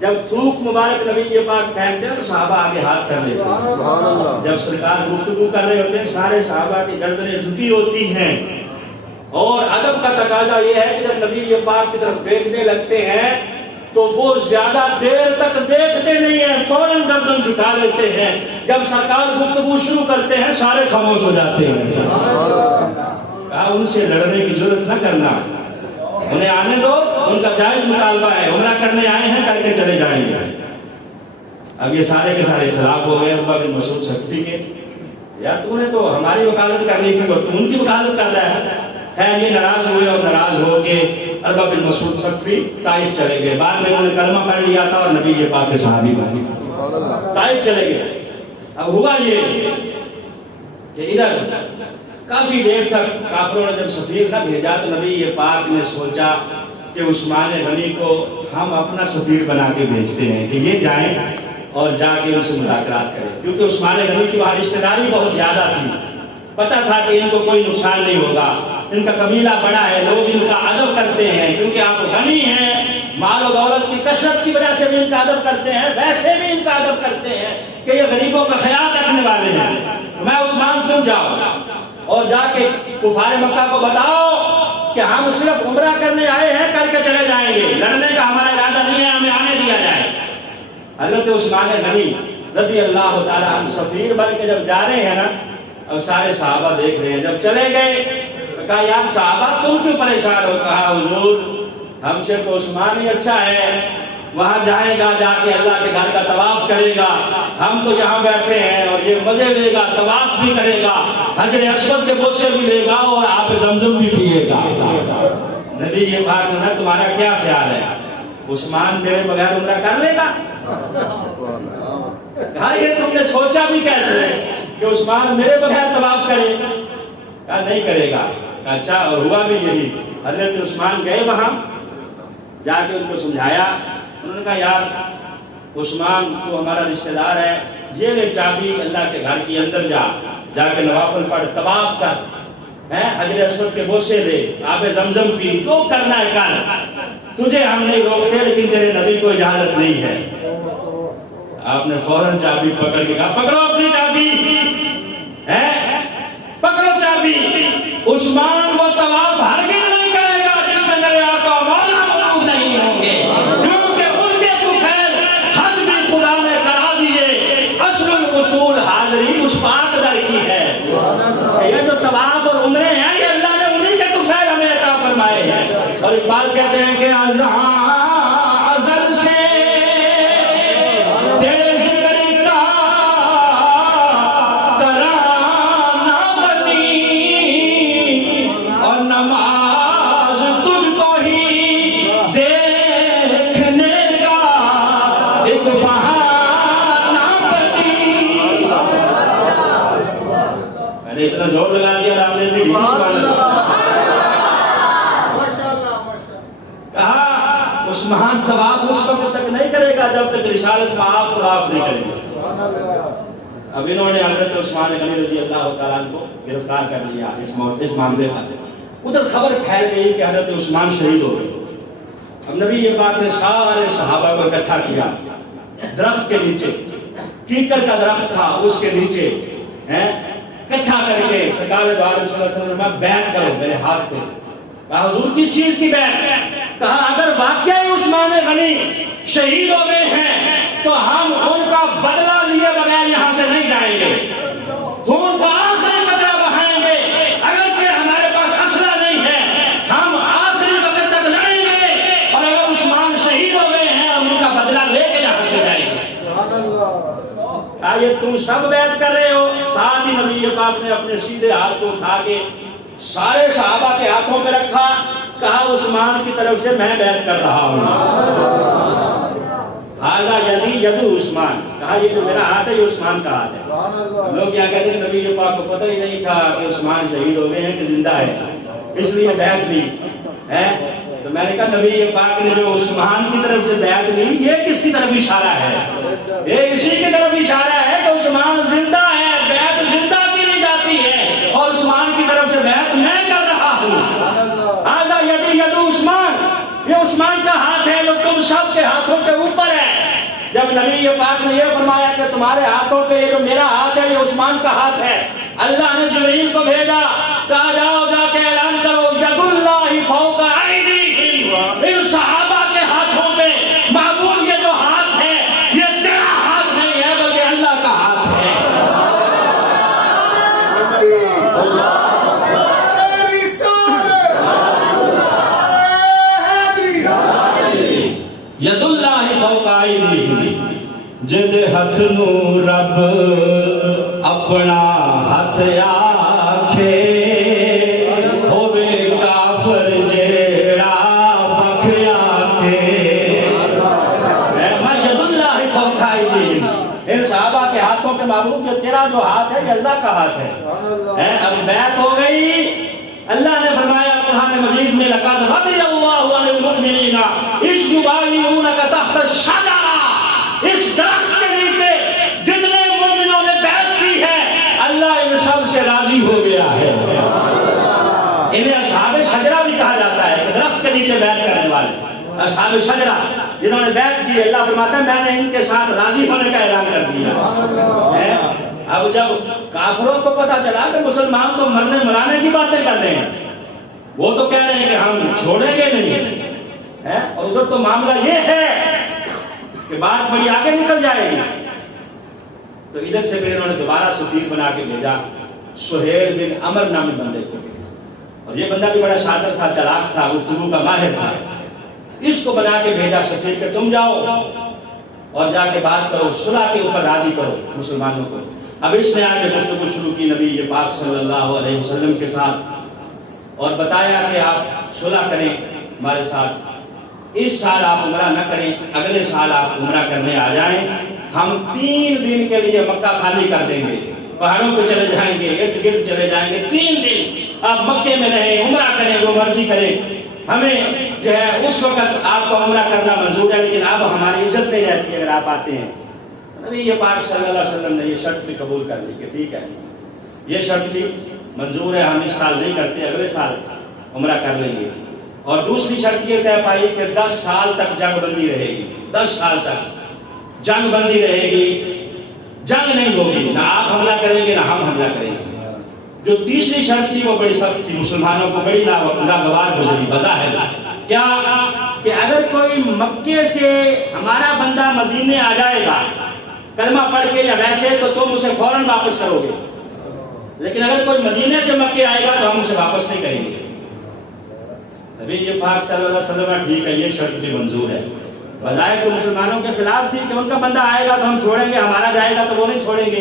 جب تھوک مبارک نبی یہ پاک پھینکتے ہیں تو صحابہ آگے ہاتھ کر لیتے ہیں. جب سرکار گفتگو کر رہے ہوتے ہیں سارے صحابہ کی گردنیں جھکی ہوتی ہیں, اور ادب کا تقاضا یہ ہے کہ جب نبی یہ پاک کی طرف دیکھنے لگتے ہیں تو وہ زیادہ دیر تک دیکھتے نہیں ہیں, فوراً گردن جھکا لیتے ہیں. جب سرکار گفتگو شروع کرتے ہیں سارے خاموش ہو جاتے ہیں. کہا ان سے لڑنے کی ضرورت نہ کرنا, انہیں آنے دو, ان کا جائز مطالبہ ہے, عمرہ کرنے آئے ہیں کر کے چلے جائیں گے. اب یہ سارے کے سارے خلاف ہو گئے عقبہ بن مسعود ثقفی کے. یار تو نے تو ہماری وکالت کرنی تھی اور تو ان کی وکالت کر رہا ہے. خیر یہ ناراض ہوئے اور ناراض ہو کے عقبہ بن مسعود ثقفی طائف چلے گئے. بعد میں انہوں نے کلمہ پڑھ لیا تھا اور نبی یہ پاک کے صحابی بن گئے, طائف چلے گئے. اب ہوا یہ کہ ادھر کافی دیر تک کافروں نے جب سفیر نہ بھیجا تو نبی یہ پاک نے سوچا کہ عثمان غنی کو ہم اپنا سفیر بنا کے بھیجتے ہیں کہ یہ جائیں اور جا کے ان سے مذاکرات کریں, کیونکہ عثمان غنی کی وہاں رشتہ داری بہت زیادہ تھی. پتہ تھا کہ ان کو کوئی نقصان نہیں ہوگا, ان کا قبیلہ بڑا ہے, لوگ ان کا ادب کرتے ہیں, کیونکہ آپ غنی ہیں, مال و دولت کی کثرت کی وجہ سے بھی ان کا ادب کرتے ہیں, ویسے بھی ان کا ادب کرتے ہیں کہ یہ غریبوں کا خیال رکھنے والے ہیں. میں عثمان تم جاؤ اور جا کے کفار مکہ کو بتاؤ کہ ہم صرف عمرہ کرنے آئے ہیں, کر کے چلے جائیں گے, لڑنے کا ہمارا ارادہ نہیں ہے, ہمیں آنے دیا جائے. حضرت عثمان غنی رضی اللہ تعالیٰ عنہ سفیر بن کے جب جا رہے ہیں نا, اب سارے صحابہ دیکھ رہے ہیں. جب چلے گئے تو کہا یار صحابہ تم کیوں پریشان ہو؟ کہا حضور ہم سے تو عثمان ہی اچھا ہے, وہاں جائے گا, جا کے اللہ کے گھر کا طواف کرے گا, ہم تو یہاں بیٹھے ہیں اور یہ مزے لے گا, طواف بھی کرے گا, حجر اسود کے بوسے بھی لے گا اور آپ زمزم بھی پیے گا. نبی یہ پاک نے تمہارا کیا خیال ہے, عثمان میرے بغیر عمرہ کر لے گا؟ کہا یہ تم نے سوچا بھی کیسے کہ عثمان میرے بغیر طواف کرے؟ کہا نہیں کرے گا. اچھا, اور ہوا بھی یہی. حضرت عثمان گئے وہاں, جا کے ان کو سمجھایا. انہوں نے کہا یار عثمان تو ہمارا رشتہ دار ہے, یہ لے چابی, اللہ کے گھر کے اندر جا کے نوافل پڑھ, طواف کر, حجر اسود کے بوسے لے, آب زمزم پی, جو کرنا ہے کر, تجھے ہم نہیں روکتے, لیکن تیرے نبی کو اجازت نہیں ہے. آپ نے فوراً چابی پکڑ کے کہا پکڑو اپنی چابی, پکڑو چابی. عثمان وہ طواف ہرگز نہیں کرے گا جس میں میرے آقا مولا موجود نہیں ہوں گے, کیونکہ ان کے طفیل حج بھی خدا نے کرا دیے. اصل الاصول حاضری اس پاک در کی ہے. یہ جو طواف اور عمرے ہیں یہ اللہ نے انہی کے طفیل ہمیں عطا فرمائے ہیں. اور اقبال کہتے ہیں کہ ازل سے اتنا زور لگا دیا آپ نے کہا عثمان طواف اس وقت تک نہیں کرے گا جب تک رسالت میں آپ طواف نہیں کریں گے. اب انہوں نے حضرت عثمان غنی رضی اللہ تعالیٰ کو گرفتار کر لیا اس معاملے میں. ادھر خبر پھیل گئی کہ حضرت عثمان شہید ہو گئے. اب نبی یہ پاک نے سارے صحابہ کو اکٹھا کیا, درخت کے نیچے, کیکر کا درخت تھا اس کے نیچے, اکٹھا کر کے سرکار دو عالم صلی اللہ علیہ وسلم میں بیعت کرو میرے ہاتھ پہ. کہا حضور کس چیز کی بیعت؟ کہا اگر واقعی عثمان غنی شہید ہو گئے ہیں تو ہم ان کا بدلہ لیے بغیر یہاں سے نہیں جائیں گے, خون کا آخری قطرہ بہائیں گے, اگرچہ ہمارے پاس اسلحہ نہیں ہے, ہم آخری وقت تک لڑیں گے, اور اگر عثمان شہید ہو گئے ہیں ہم ان کا بدلہ لے کے یہاں سے جائیں گے. یہ تم سب بیعت کر رہے ہو؟ ساتھ ہی نبی پاک نے اپنے سیدھے ہاتھ کو اٹھا کے سارے صحابہ کے ہاتھوں پہ رکھا, کہا عثمان کی طرف سے میں بیعت کر رہا ہوں. ہاذا یدی ید عثمان, کہا یہ جو میرا ہاتھ ہے یہ عثمان کا ہاتھ ہے. لوگ کیا کہتے ہیں نبی پاک کو پتہ ہی نہیں تھا کہ عثمان شہید ہو گئے ہیں کہ زندہ ہے, اس لیے بیعت لی ہے. تو میں نے کہا نبی پاک نے جو عثمان کی طرف سے بیعت لی یہ کس کی طرف اشارہ ہے؟ یہ اسی کی طرف اشارہ ہے کہ عثمان زندہ ہے، بیعت زندہ کی لی جاتی ہے اور عثمان کی طرف سے بیعت میں کر رہا ہوں۔ آزا یدی ید عثمان، یہ عثمان کا ہاتھ ہے جو تم سب کے ہاتھوں کے اوپر ہے۔ جب نبی پاک نے یہ فرمایا کہ تمہارے ہاتھوں پہ یہ جو میرا ہاتھ ہے یہ عثمان کا ہاتھ ہے، اللہ نے جبرائیل کو بھیجا، کہا جاؤ جا کے اعلان کرو ید اللہ فوق ایدیہم، ان صحابہ کے ہاتھوں پہ محبوب یہ جو ہاتھ ہے یہ تیرا ہاتھ نہیں ہے بلکہ اللہ کا ہاتھ ہے۔ ید اللہ فوق ایدیہم، جد ہاتھ نو رب اپنا ہاتھ آکھے، ہووے کافر جیڑا پکھ آکھے۔ ید اللہ فوق ایدیہم، ان صحابہ کے ہاتھوں پہ محبوب یہ تیرا جو ہاتھ ہے یہ اللہ کا ہاتھ ہے۔ اب بیعت ہو گئی، اللہ نے فرمایا قرآن مجید میں لقد رضی اللہ عن المؤمنین اذ یبایعونک تحت الشجرہ، اس درخت کے نیچے جتنے مومنوں نے بیعت کی ہے اللہ ان سب سے راضی ہو گیا ہے۔ انہیں اصحاب شجرہ بھی کہا جاتا ہے کہ درخت کے نیچے بیعت کرنے والے، اصحاب شجرہ جنہوں نے بیعت کی، اللہ فرماتا ہے میں نے ان کے ساتھ راضی ہونے کا اعلان کر دیا۔ اب جب کافروں کو پتا چلا کہ مسلمان تو مرنے مرانے کی باتیں کر رہے ہیں، وہ تو کہہ رہے ہیں کہ ہم چھوڑیں گے نہیں، اور ادھر تو معاملہ یہ ہے کہ بات بڑی آگے نکل جائے گی، تو ادھر سے پھر انہوں نے دوبارہ سفیر بنا کے بھیجا سہیل بن عمر نامی بندے کو، اور یہ بندہ بھی بڑا شاطر تھا، چلاک تھا، گفتگو کا ماہر تھا۔ اس کو بنا کے بھیجا سفیر کہ تم جاؤ اور جا کے بات کرو، صلح کے اوپر راضی کرو مسلمانوں کو۔ اب اس نے آ کے گفتگو شروع کی نبی یہ پاک صلی اللہ علیہ وسلم کے ساتھ، اور بتایا کہ آپ صلح کریں ہمارے ساتھ، اس سال آپ عمرہ نہ کریں، اگلے سال آپ عمرہ کرنے آ جائیں، ہم 3 دن کے لیے مکہ خالی کر دیں گے، پہاڑوں پہ چلے جائیں گے، ارد گرد چلے جائیں گے، 3 دن آپ مکے میں رہیں، عمرہ کریں، جو مرضی کریں، ہمیں جو ہے اس وقت آپ کو عمرہ کرنا منظور ہے، لیکن اب ہماری عزت نہیں رہتی اگر آپ آتے ہیں۔ نبی یہ پاک صلی اللہ علیہ وسلم نے یہ شرط بھی قبول کر لی کہ ٹھیک ہے، یہ شرط بھی منظور ہے، ہم اس سال نہیں کرتے، اگلے سال عمرہ کر لیں گے۔ اور دوسری شرط یہ طے پائی کہ 10 سال تک جنگ بندی رہے گی، 10 سال تک جنگ بندی رہے گی، جنگ نہیں ہوگی، نہ آپ حملہ کریں گے نہ ہم حملہ کریں گے۔ جو تیسری شرط تھی وہ بڑی سخت تھی، مسلمانوں کو بڑی ناگوار گزری بظاہر، کیا کہ اگر کوئی مکے سے ہمارا بندہ مدینے آ جائے گا کلمہ پڑھ کے یا ویسے تو تم اسے فوراً واپس کرو گے، لیکن اگر کوئی مدینے سے مکے آئے گا تو ہم اسے واپس نہیں کریں گے۔ نبی یہ پاک صلی اللہ علیہ وسلم ٹھیک ہے، یہ شرط بھی منظور ہے۔ بظاہر تو مسلمانوں کے خلاف تھی کہ ان کا بندہ آئے گا تو ہم چھوڑیں گے، ہمارا جائے گا تو وہ نہیں چھوڑیں گے،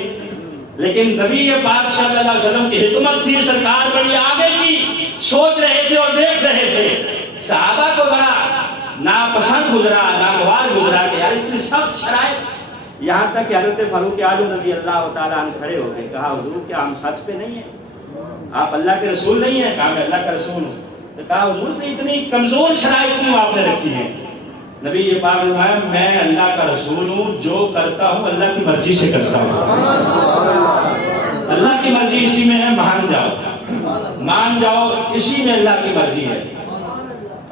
لیکن نبی یہ پاک صلی اللہ علیہ وسلم کی حکمت تھی، سرکار بڑی آگے کی سوچ رہے تھے اور دیکھ رہے تھے۔ صحابہ کو بڑا ناپسند گزرا، ناگوار گزرا کہ یار اتنی سخت شرائط، یہاں تک کہ حضرت فاروق اعظم رضی اللہ تعالیٰ عنہ کھڑے ہو گئے، کہا حضور کیا ہم سچ پہ نہیں ہیں؟ آپ اللہ کے رسول نہیں ہیں؟ کہا میں اللہ کا رسول ہوں۔ تو کہا حضور نے اتنی کمزور شرائط کیوں آپ نے رکھی ہیں؟ نبی یہ پاک نے فرمایا میں اللہ کا رسول ہوں، جو کرتا ہوں اللہ کی مرضی سے کرتا ہوں، اللہ کی مرضی اسی میں ہے، مان جاؤ اسی میں اللہ کی مرضی ہے۔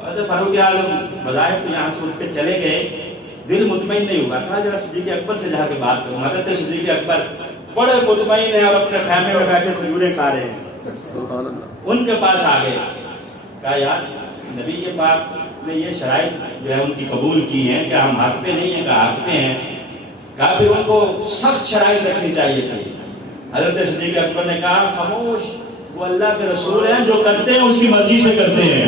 حضرت فاروق اعظم بظاہر تو یہاں سے اٹھ کے چلے گئے، دل مطمئن نہیں ہوا، کہا ذرا صدیق اکبر سے جا کے بات کروں۔ حضرت صدیق اکبر بڑے مطمئن ہیں اور اپنے خیمے میں بیٹھے کھجوریں کھا رہے ہیں، ان کے پاس آ گئے، کہا یار نبی یہ پاک نے یہ شرائط جو ہے ان کی قبول کی ہیں کہ ہم حق پہ نہیں ہیں، کہا حق پہ ہیں، کہا پھر ان کو سخت شرائط رکھنی چاہیے تھی۔ حضرت صدیق اکبر نے کہا خاموش، وہ اللہ کے رسول ہیں، جو کرتے ہیں اس کی مرضی سے کرتے ہیں۔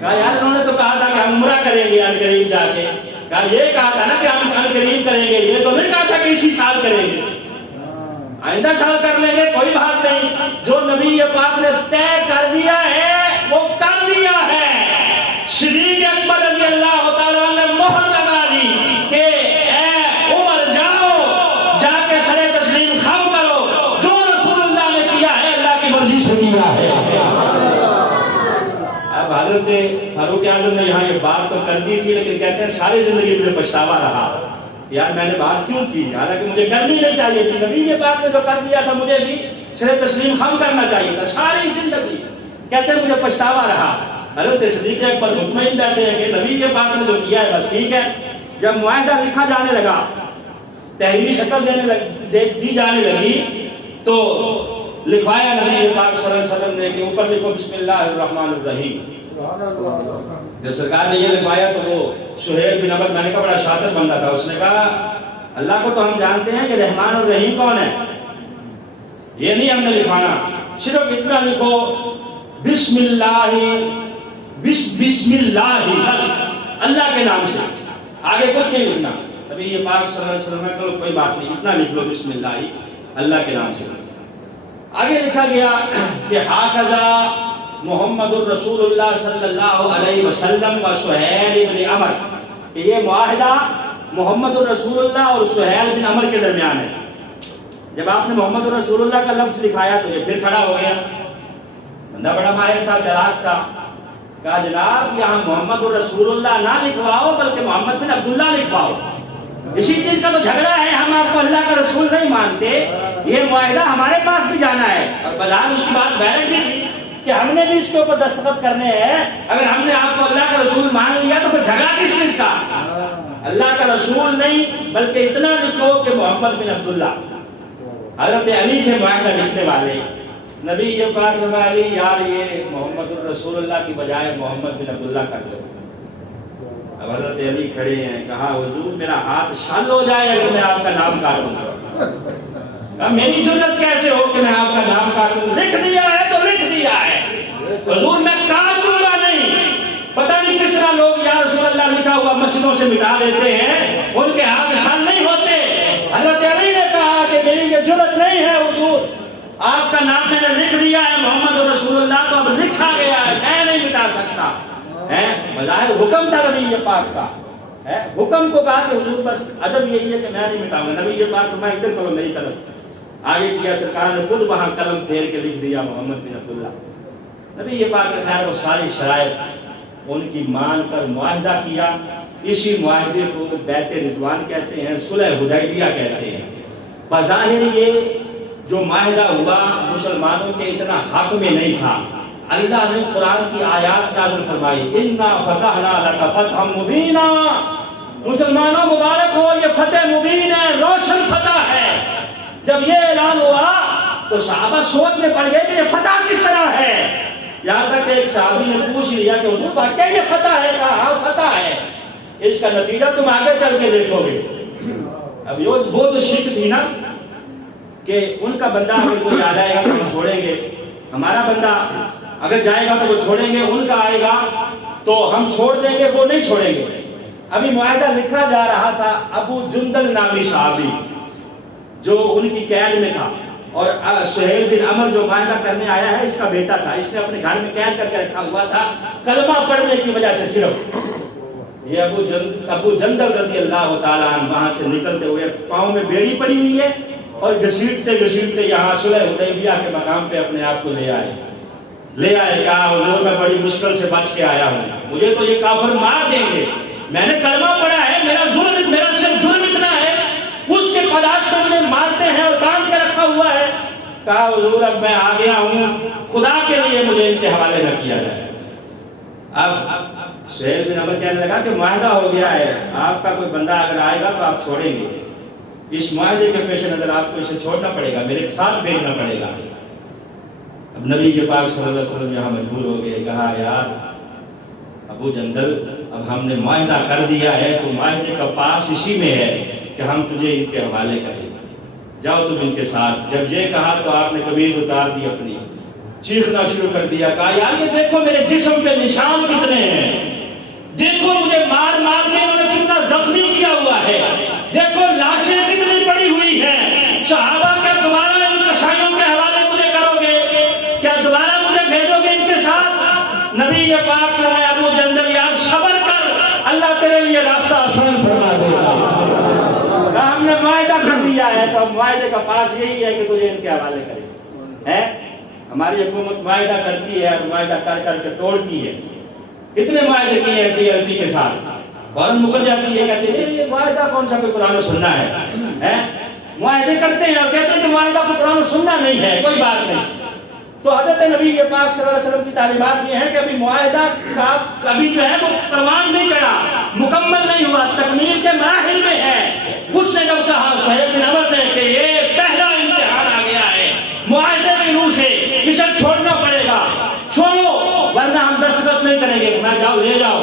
کہا یار انہوں نے تو کہا تھا کہ ہم عمرہ کریں گے عنقریب جا کے، کہا یہ کہا تھا نا کہ ہم عنقریب کریں گے، یہ تو نہیں کہا تھا کہ اسی سال کریں گے، آئندہ سال کر لیں گے، کوئی بات نہیں، جو نبی پاک نے طے کر دیا ہے وہ کر دیا ہے۔ صدیق اکبر رضی اللہ تعالیٰ نے مہر لگا دی کہ اے عمر جاؤ، جا کے سر تسلیم خم کرو، جو رسول اللہ نے کیا ہے اللہ کی مرضی سے کیا ہے۔ اب حضرت فاروق اعظم نے یہاں یہ بات تو کر دی تھی، لیکن کہتے ہیں ساری زندگی مجھے پچھتاوا رہا، یار میں نے بات کیوں کی، حالانکہ مجھے کرنی نہیں چاہیے تھی، نبی یہ بات نے جو کر دیا تھا مجھے بھی سر تسلیم خم کرنا چاہیے تھا ساری زندگی۔ کہتے ہیں مجھے پچھتاوا رہا۔ حضرت صدیق اکبر مطمئن بیٹھے ہیں کہ نبی یہ بات نے جو کیا ہے بس ٹھیک ہے۔ جب معاہدہ لکھا جانے لگا، تحریری شکل دی جانے لگی، تو لکھوایا نبی پاک صلی اللہ علیہ وسلم نے کہ اوپر لکھو بسم اللہ الرحمن الرحیم۔ جب سرکار نے یہ لکھوایا تو وہ سہیل بن عمر، میں نے کہا بڑا شاطر بندہ تھا، اس نے کہا اللہ کو تو ہم جانتے ہیں کہ رحمان اور رحیم کون ہے، یہ نہیں ہم نے لکھوانا، صرف اتنا لکھو بسم اللہ، بسم اللہ، بس اللہ کے نام سے، آگے کچھ نہیں لکھنا۔ ابھی یہ پاک صلی اللہ علیہ وسلم نے کوئی بات نہیں، اتنا لکھ لو بسم اللہ، اللہ کے نام سے۔ آگے لکھا گیا کہ ہاکذا محمد الرسول اللہ صلی اللہ علیہ وسلم و سہیل بن عمر، کہ یہ معاہدہ محمد الرسول اللہ اور سہیل بن عمر کے درمیان ہے۔ جب آپ نے محمد الرسول اللہ کا لفظ لکھایا تو یہ پھر کھڑا ہو گیا، بندہ بڑا ماہر تھا، چلاک تھا، کہا جناب یہاں محمد الرسول اللہ نہ لکھواؤ بلکہ محمد بن عبداللہ لکھواؤ، اسی چیز کا تو جھگڑا ہے، ہم آپ کو اللہ کا رسول نہیں مانتے، یہ معاہدہ ہمارے پاس بھی جانا ہے، اور بازار اس کی بات ویلڈ بھی تھی کہ ہم نے بھی اس کے اوپر دستخط کرنے ہیں، اگر ہم نے آپ کو اللہ کا رسول مان لیا تو پھر جھگڑا کس چیز کا، اللہ کا رسول نہیں بلکہ اتنا لکھو کہ محمد بن عبداللہ۔ حضرت علی تھے معاہدہ لکھنے والے، نبی یہ پاک نے علی یار یہ محمد الرسول اللہ کی بجائے محمد بن عبداللہ کر دو۔ اب حضرت علی کھڑے ہیں، کہا حضور میرا ہاتھ شل ہو جائے اگر میں آپ کا نام کاٹوں گا، میری جرت کیسے ہو کہ میں آپ کا نام کاٹوں، لکھ دیا ہے تو لکھ دیا ہے حضور، میں کاٹ دوں گا نہیں۔ پتہ نہیں کس طرح لوگ یا رسول اللہ لکھا ہوا مسجدوں سے مٹا دیتے ہیں، ان کے ہاتھ شل نہیں ہوتے۔ حضرت علی نے کہا کہ میری یہ جرت نہیں ہے حضور، آپ کا نام میں نے لکھ دیا ہے محمد رسول اللہ، تو اب لکھا گیا ہے، میں نہیں مٹا سکتا ہے، بظاہر حکم تھا نبی یہ پاک کا، حکم کو کہا کہ حضور بس ادب یہی ہے کہ میں نہیں مٹاؤں گا، نبی یہ پاک میں ادھر کرو میری طرف، آگے کیا سرکار نے خود وہاں قلم پھیر کے لکھ دیا محمد بن عبداللہ۔ نبی یہ پاک نے خیر وہ ساری شرائط ان کی مان کر معاہدہ کیا، اسی معاہدے کو بیعت رضوان کہتے ہیں، صلح حدیبیہ کہتے ہیں۔ بظاہر یہ جو معاہدہ ہوا مسلمانوں کے اتنا حق میں نہیں تھا، اللہ نے قرآن کی آیات نازل فرمائی، اِنَّا فَتَحْنَا لَكَ فَتْحًا مُبِينًا، مسلمانوں مبارک ہو یہ فتح مبین ہے، روشن فتح ہے۔ جب یہ اعلان ہوا تو صحابہ سوچ میں پڑ گئے کہ یہ فتح کس طرح ہے، یہاں تک کہ ایک صحابی نے پوچھ لیا کہ حضور واقعی یہ فتح ہے، کہا ہاں فتح ہے، اس کا نتیجہ تم آگے چل کے دیکھو گے۔ اب وہ تو شک تھی نا کہ ان کا بندہ اگر کوئی آ جائے گا تو ہم چھوڑیں گے، ہمارا بندہ اگر جائے گا تو وہ چھوڑیں گے، ان کا آئے گا تو ہم چھوڑ دیں گے، وہ نہیں چھوڑیں گے۔ ابھی معاہدہ لکھا جا رہا تھا، ابو جندل نامی صحابی جو ان کی قید میں تھا، اور سہیل بن عمر جو معاہدہ کرنے آیا ہے اس کا بیٹا تھا، اس نے اپنے گھر میں قید کر کے رکھا ہوا تھا کلمہ پڑھنے کی وجہ سے صرف۔ یہ ابو جندل رضی اللہ تعالیٰ عنہ وہاں سے نکلتے ہوئے پاؤں میں بیڑی پڑی ہوئی ہے اور گھسیٹتے یہاں صلح حدیبیہ کے مقام پہ اپنے آپ کو لے آئے، کہا حضور میں بڑی مشکل سے بچ کے آیا ہوں، مجھے تو یہ کافر مار دیں گے، میں نے کلمہ پڑھا ہے، میرا صرف جرم اتنا ہے، اس کے پاداش میں مجھے مارتے ہیں اور باندھ کے رکھا ہوا ہے۔ کہا حضور اب میں آ گیا ہوں، خدا کے لیے مجھے ان کے حوالے نہ کیا جائے۔ اب سہیل بن عمر کہنے لگا کہ معاہدہ ہو گیا ہے، آپ کا کوئی بندہ اگر آئے گا تو آپ چھوڑیں گے، اس معاہدے کے پیش نظر آپ کو اسے چھوڑنا پڑے گا، میرے ساتھ بھیجنا پڑے گا۔ اب نبی کے پاک صلی اللہ علیہ وسلم یہاں مجبور ہو گئے، کہا یار ابو جندل اب ہم نے معاہدہ کر دیا ہے تو معاہدے کا پاس اسی میں ہے کہ ہم تجھے ان کے حوالے کریں، جاؤ تم ان کے ساتھ۔ جب یہ کہا تو آپ نے قمیض اتار دی اپنی، چیخنا شروع کر دیا، کہا یار یہ دیکھو میرے جسم پہ نشان کتنے ہیں، دیکھو مجھے مار مار کے انہوں نے کتنا زخمی کیا ہوا ہے، دیکھو لاشیں کتنی پڑی ہوئی ہیں، صحابہ کا دوبارہ ان کسائیوں کے حوالے مجھے کرو گے، کیا دوبارہ مجھے بھیجو گے ان کے ساتھ؟ نبی یہ پاک نے ابو جندل یار صبر کر، اللہ تیرے لیے راستہ آسان فرما دے گا۔ ہم نے معاہدہ کر دیا ہے تو اب معاہدے کا پاس یہی ہے کہ تجھے ان کے حوالے کرے۔ ہماری حکومت معاہدہ کرتی ہے اور معاہدہ کر کر کے توڑتی ہے، اتنے معاہدے کیے ہیں TLP کے ساتھ، فوراً مکر جاتی ہے، کہتے ہیں یہ معاہدہ کون سا کوئی قرآن و سننا ہے؟ معاہدے کرتے ہیں اور کہتے ہیں کہ معاہدہ کوئی قرآن و سننا نہیں ہے، کوئی بات نہیں۔ تو حضرت نبی پاک صلی اللہ علیہ وسلم کی تعلیمات یہ ہے کہ ابھی معاہدہ کا کبھی جو ہے وہ پروان نہیں چڑھا، مکمل نہیں ہوا، تکمیل کے مراحل میں ہے۔ اس نے جب کہا سہیل بن عمر نے کہ یہ پہلا امتحان آ گیا ہے معاہدے کی روح سے، اسے چھوڑنا پڑے گا، چھوڑو ورنہ ہم دستخط نہیں کریں گے، میں جاؤ لے جاؤ۔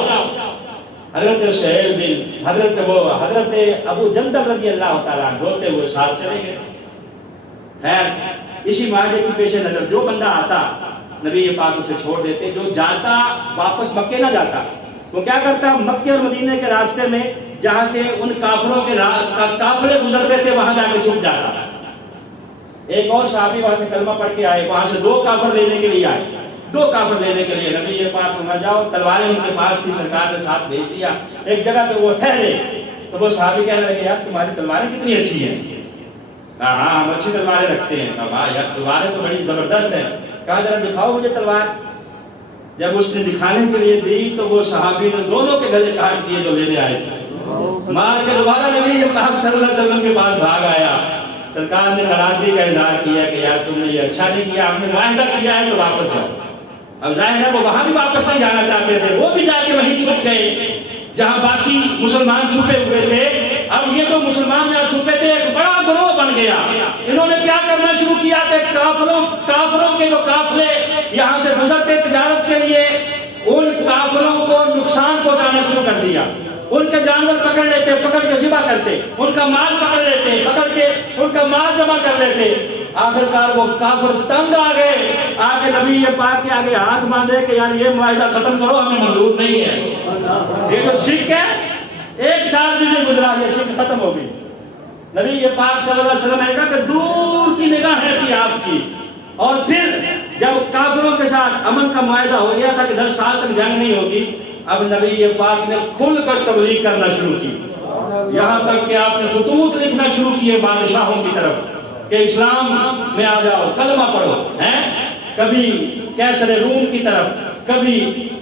حضرت سہیل بن حضرت ابو جندل رضی اللہ تعالیٰ روتے ہوئے ساتھ چلے گئے۔ خیر اسی معاہدے کی پیش نظر جو بندہ آتا نبی پاک اسے چھوڑ دیتے، جو جاتا واپس مکے نہ جاتا، وہ کیا کرتا مکے اور مدینے کے راستے میں جہاں سے ان کافروں کے قافلے گزرتے تھے وہاں جا کے چھپ جاتا۔ ایک اور صحابی وہاں سے کلمہ پڑھ کے آئے، وہاں سے 2 کافر لینے کے لیے آئے، 2 کافر لینے کے لیے نبی پاک وہاں جاؤ، تلواریں ان کے پاس کی، سرکار نے ساتھ بھیج دیا۔ ایک جگہ پہ وہ ٹھہرے تو وہ صحابی کہنے لگے یار تمہاری تلواریں کتنی اچھی ہیں۔ کہا ہاں ہم اچھی تلواریں رکھتے ہیں۔ کہا یار تلواریں تو بڑی زبردست ہیں۔ کہا ذرا دکھاؤ مجھے تلوار۔ جب اس نے دکھانے کے لیے دی تو وہ صحابی نے دونوں کے گلے کاٹ دیے جو لینے آئے تھے، مار کے دوبارہ نبی پاک صلی اللہ علیہ وسلم کے پاس بھاگ آیا۔ سرکار نے ناراضگی کا اظہار کیا کہ یار تم نے یہ اچھا نہیں کیا، ہم نے معاہدہ کیا ہے تو واپس جاؤ۔ اب ظاہر ہے وہ وہاں بھی واپس نہیں جانا چاہتے تھے، وہ بھی جا کے وہیں چھپ گئے جہاں باقی مسلمان چھپے ہوئے تھے۔ اب یہ تو مسلمان جہاں چھپے تھے ایک بڑا گروہ بن گیا۔ انہوں نے کیا کرنا شروع کیا کہ کافروں کے جو قافلے یہاں سے گزرتے تجارت کے لیے، ان قافلوں کو نقصان پہنچانا شروع کر دیا۔ ان کے جانور پکڑ لیتے، پکڑ کے ذبح کرتے، ان کا مال پکڑ لیتے، پکڑ کے ان کا مال جمع کر لیتے۔ آخرکار وہ کافر تنگ آ گئے، آگے نبی پاک کے آگے ہاتھ باندھے کہ یار یہ معاہدہ ختم کرو، ہمیں منظور نہیں ہے۔ یہ تو شرک ہے، 1 سال بھی نہیں گزرا یہ شرک ختم ہو گئی۔ نبی پاک صلی اللہ علیہ وسلم نے کہا کہ دور کی نگاہیں تھی آپ کی۔ اور پھر جب کافروں کے ساتھ امن کا معاہدہ ہو گیا تھا کہ 10 سال تک جنگ نہیں ہوگی، اب نبی پاک نے کھل کر تبلیغ کرنا شروع کی، یہاں تک کہ آپ نے خطوط لکھنا شروع کیے بادشاہوں کی طرف کہ اسلام میں آ جاؤ، کلمہ پڑھو۔ کبھی کیسر روم کی طرف، کبھی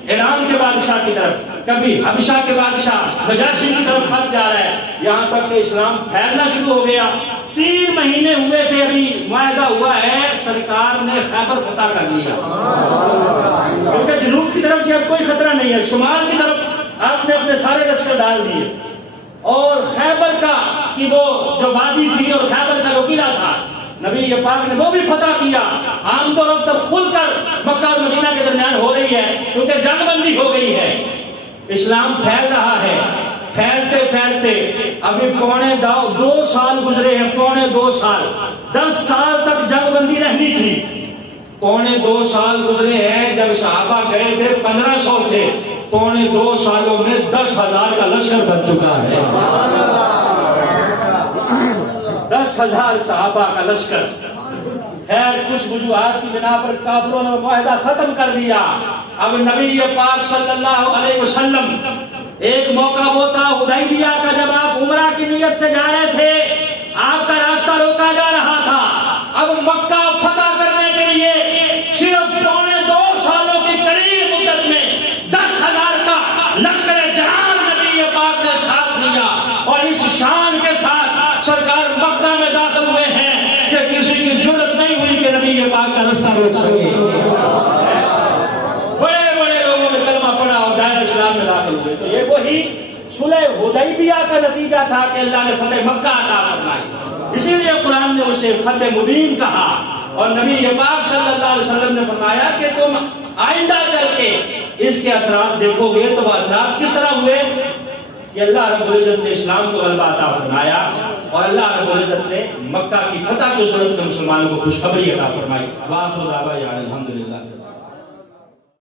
ایران کے بادشاہ کی طرف، کبھی حبشہ کے بادشاہ نجاشی کی طرف خط جا رہا ہے، یہاں تک کہ اسلام پھیلنا شروع ہو گیا۔ 3 مہینے ہوئے تھے، ابھی معاہدہ ہوا ہے، سرکار نے خیبر فتح کر لیا، کیونکہ جنوب کی طرف سے اب کوئی خطرہ نہیں ہے، شمال کی طرف آپ نے اپنے سارے لشکر ڈال دیے، اور خیبر کا کہ وہ جو وادی تھی اور خیبر کا جو قلعہ تھا نبی پاک نے وہ بھی فتح کیا۔ عام طور پر کھل کر مکہ اور مدینہ کے درمیان ہو رہی ہے کیونکہ جنگ بندی ہو گئی ہے، اسلام پھیل رہا ہے۔ پھیلتے پھیلتے ابھی 2 سال گزرے ہیں، 2 سال، 10 سال تک جنگ بندی رہنی تھی۔ 2 سال گزرے ہیں، جب صحابہ گئے تھے 1500 تھے، 2 سالوں میں 10,000 کا لشکر بن چکا ہے۔ 10,000 صحابہ کا لشکر۔ خیر کچھ وجوہات کی بنا پر کافروں نے معاہدہ ختم کر دیا۔ اب نبی پاک صلی اللہ علیہ وسلم ایک موقع وہ تھا حدیبیہ کا، جب آپ عمرہ کی نیت سے جا رہے تھے، آپ کا راستہ روکا جا رہا تھا۔ اب مکہ فتح کرنے کے لیے صرف 2 سالوں کی قریب مدت میں 10,000 کا لشکر جلال نبی پاک نے ساتھ لیا، اور اس شان کے ساتھ سرکار مکہ میں داخل ہوئے ہیں کہ کسی کی جرأت نہیں ہوئی کہ نبی پاک کا راستہ روک سکے۔ بڑے بڑے لوگوں نے کلمہ پڑھا اور دائرہ اسلام میں داخل ہوئے۔ تو یہ وہی صلح حدیبیہ کا نتیجہ تھا کہ اللہ نے فتح مکہ عطا فرمائی، اسی لیے قرآن نے اسے فتح مبین کہا۔ اور نبی پاک صلی اللہ علیہ وسلم نے فرمایا کہ تم آئندہ چل کے اس کے اثرات دیکھو گے تو وہ اثرات کس طرح ہوئے کہ اللہ رب العزت نے اسلام کو غلبہ عطا فرمایا، اور اللہ رب العزت نے مکہ کی فتح کی صورت میں مسلمانوں کو خوشخبری عطا فرمائی۔ وآخر دعوانا الحمدللہ۔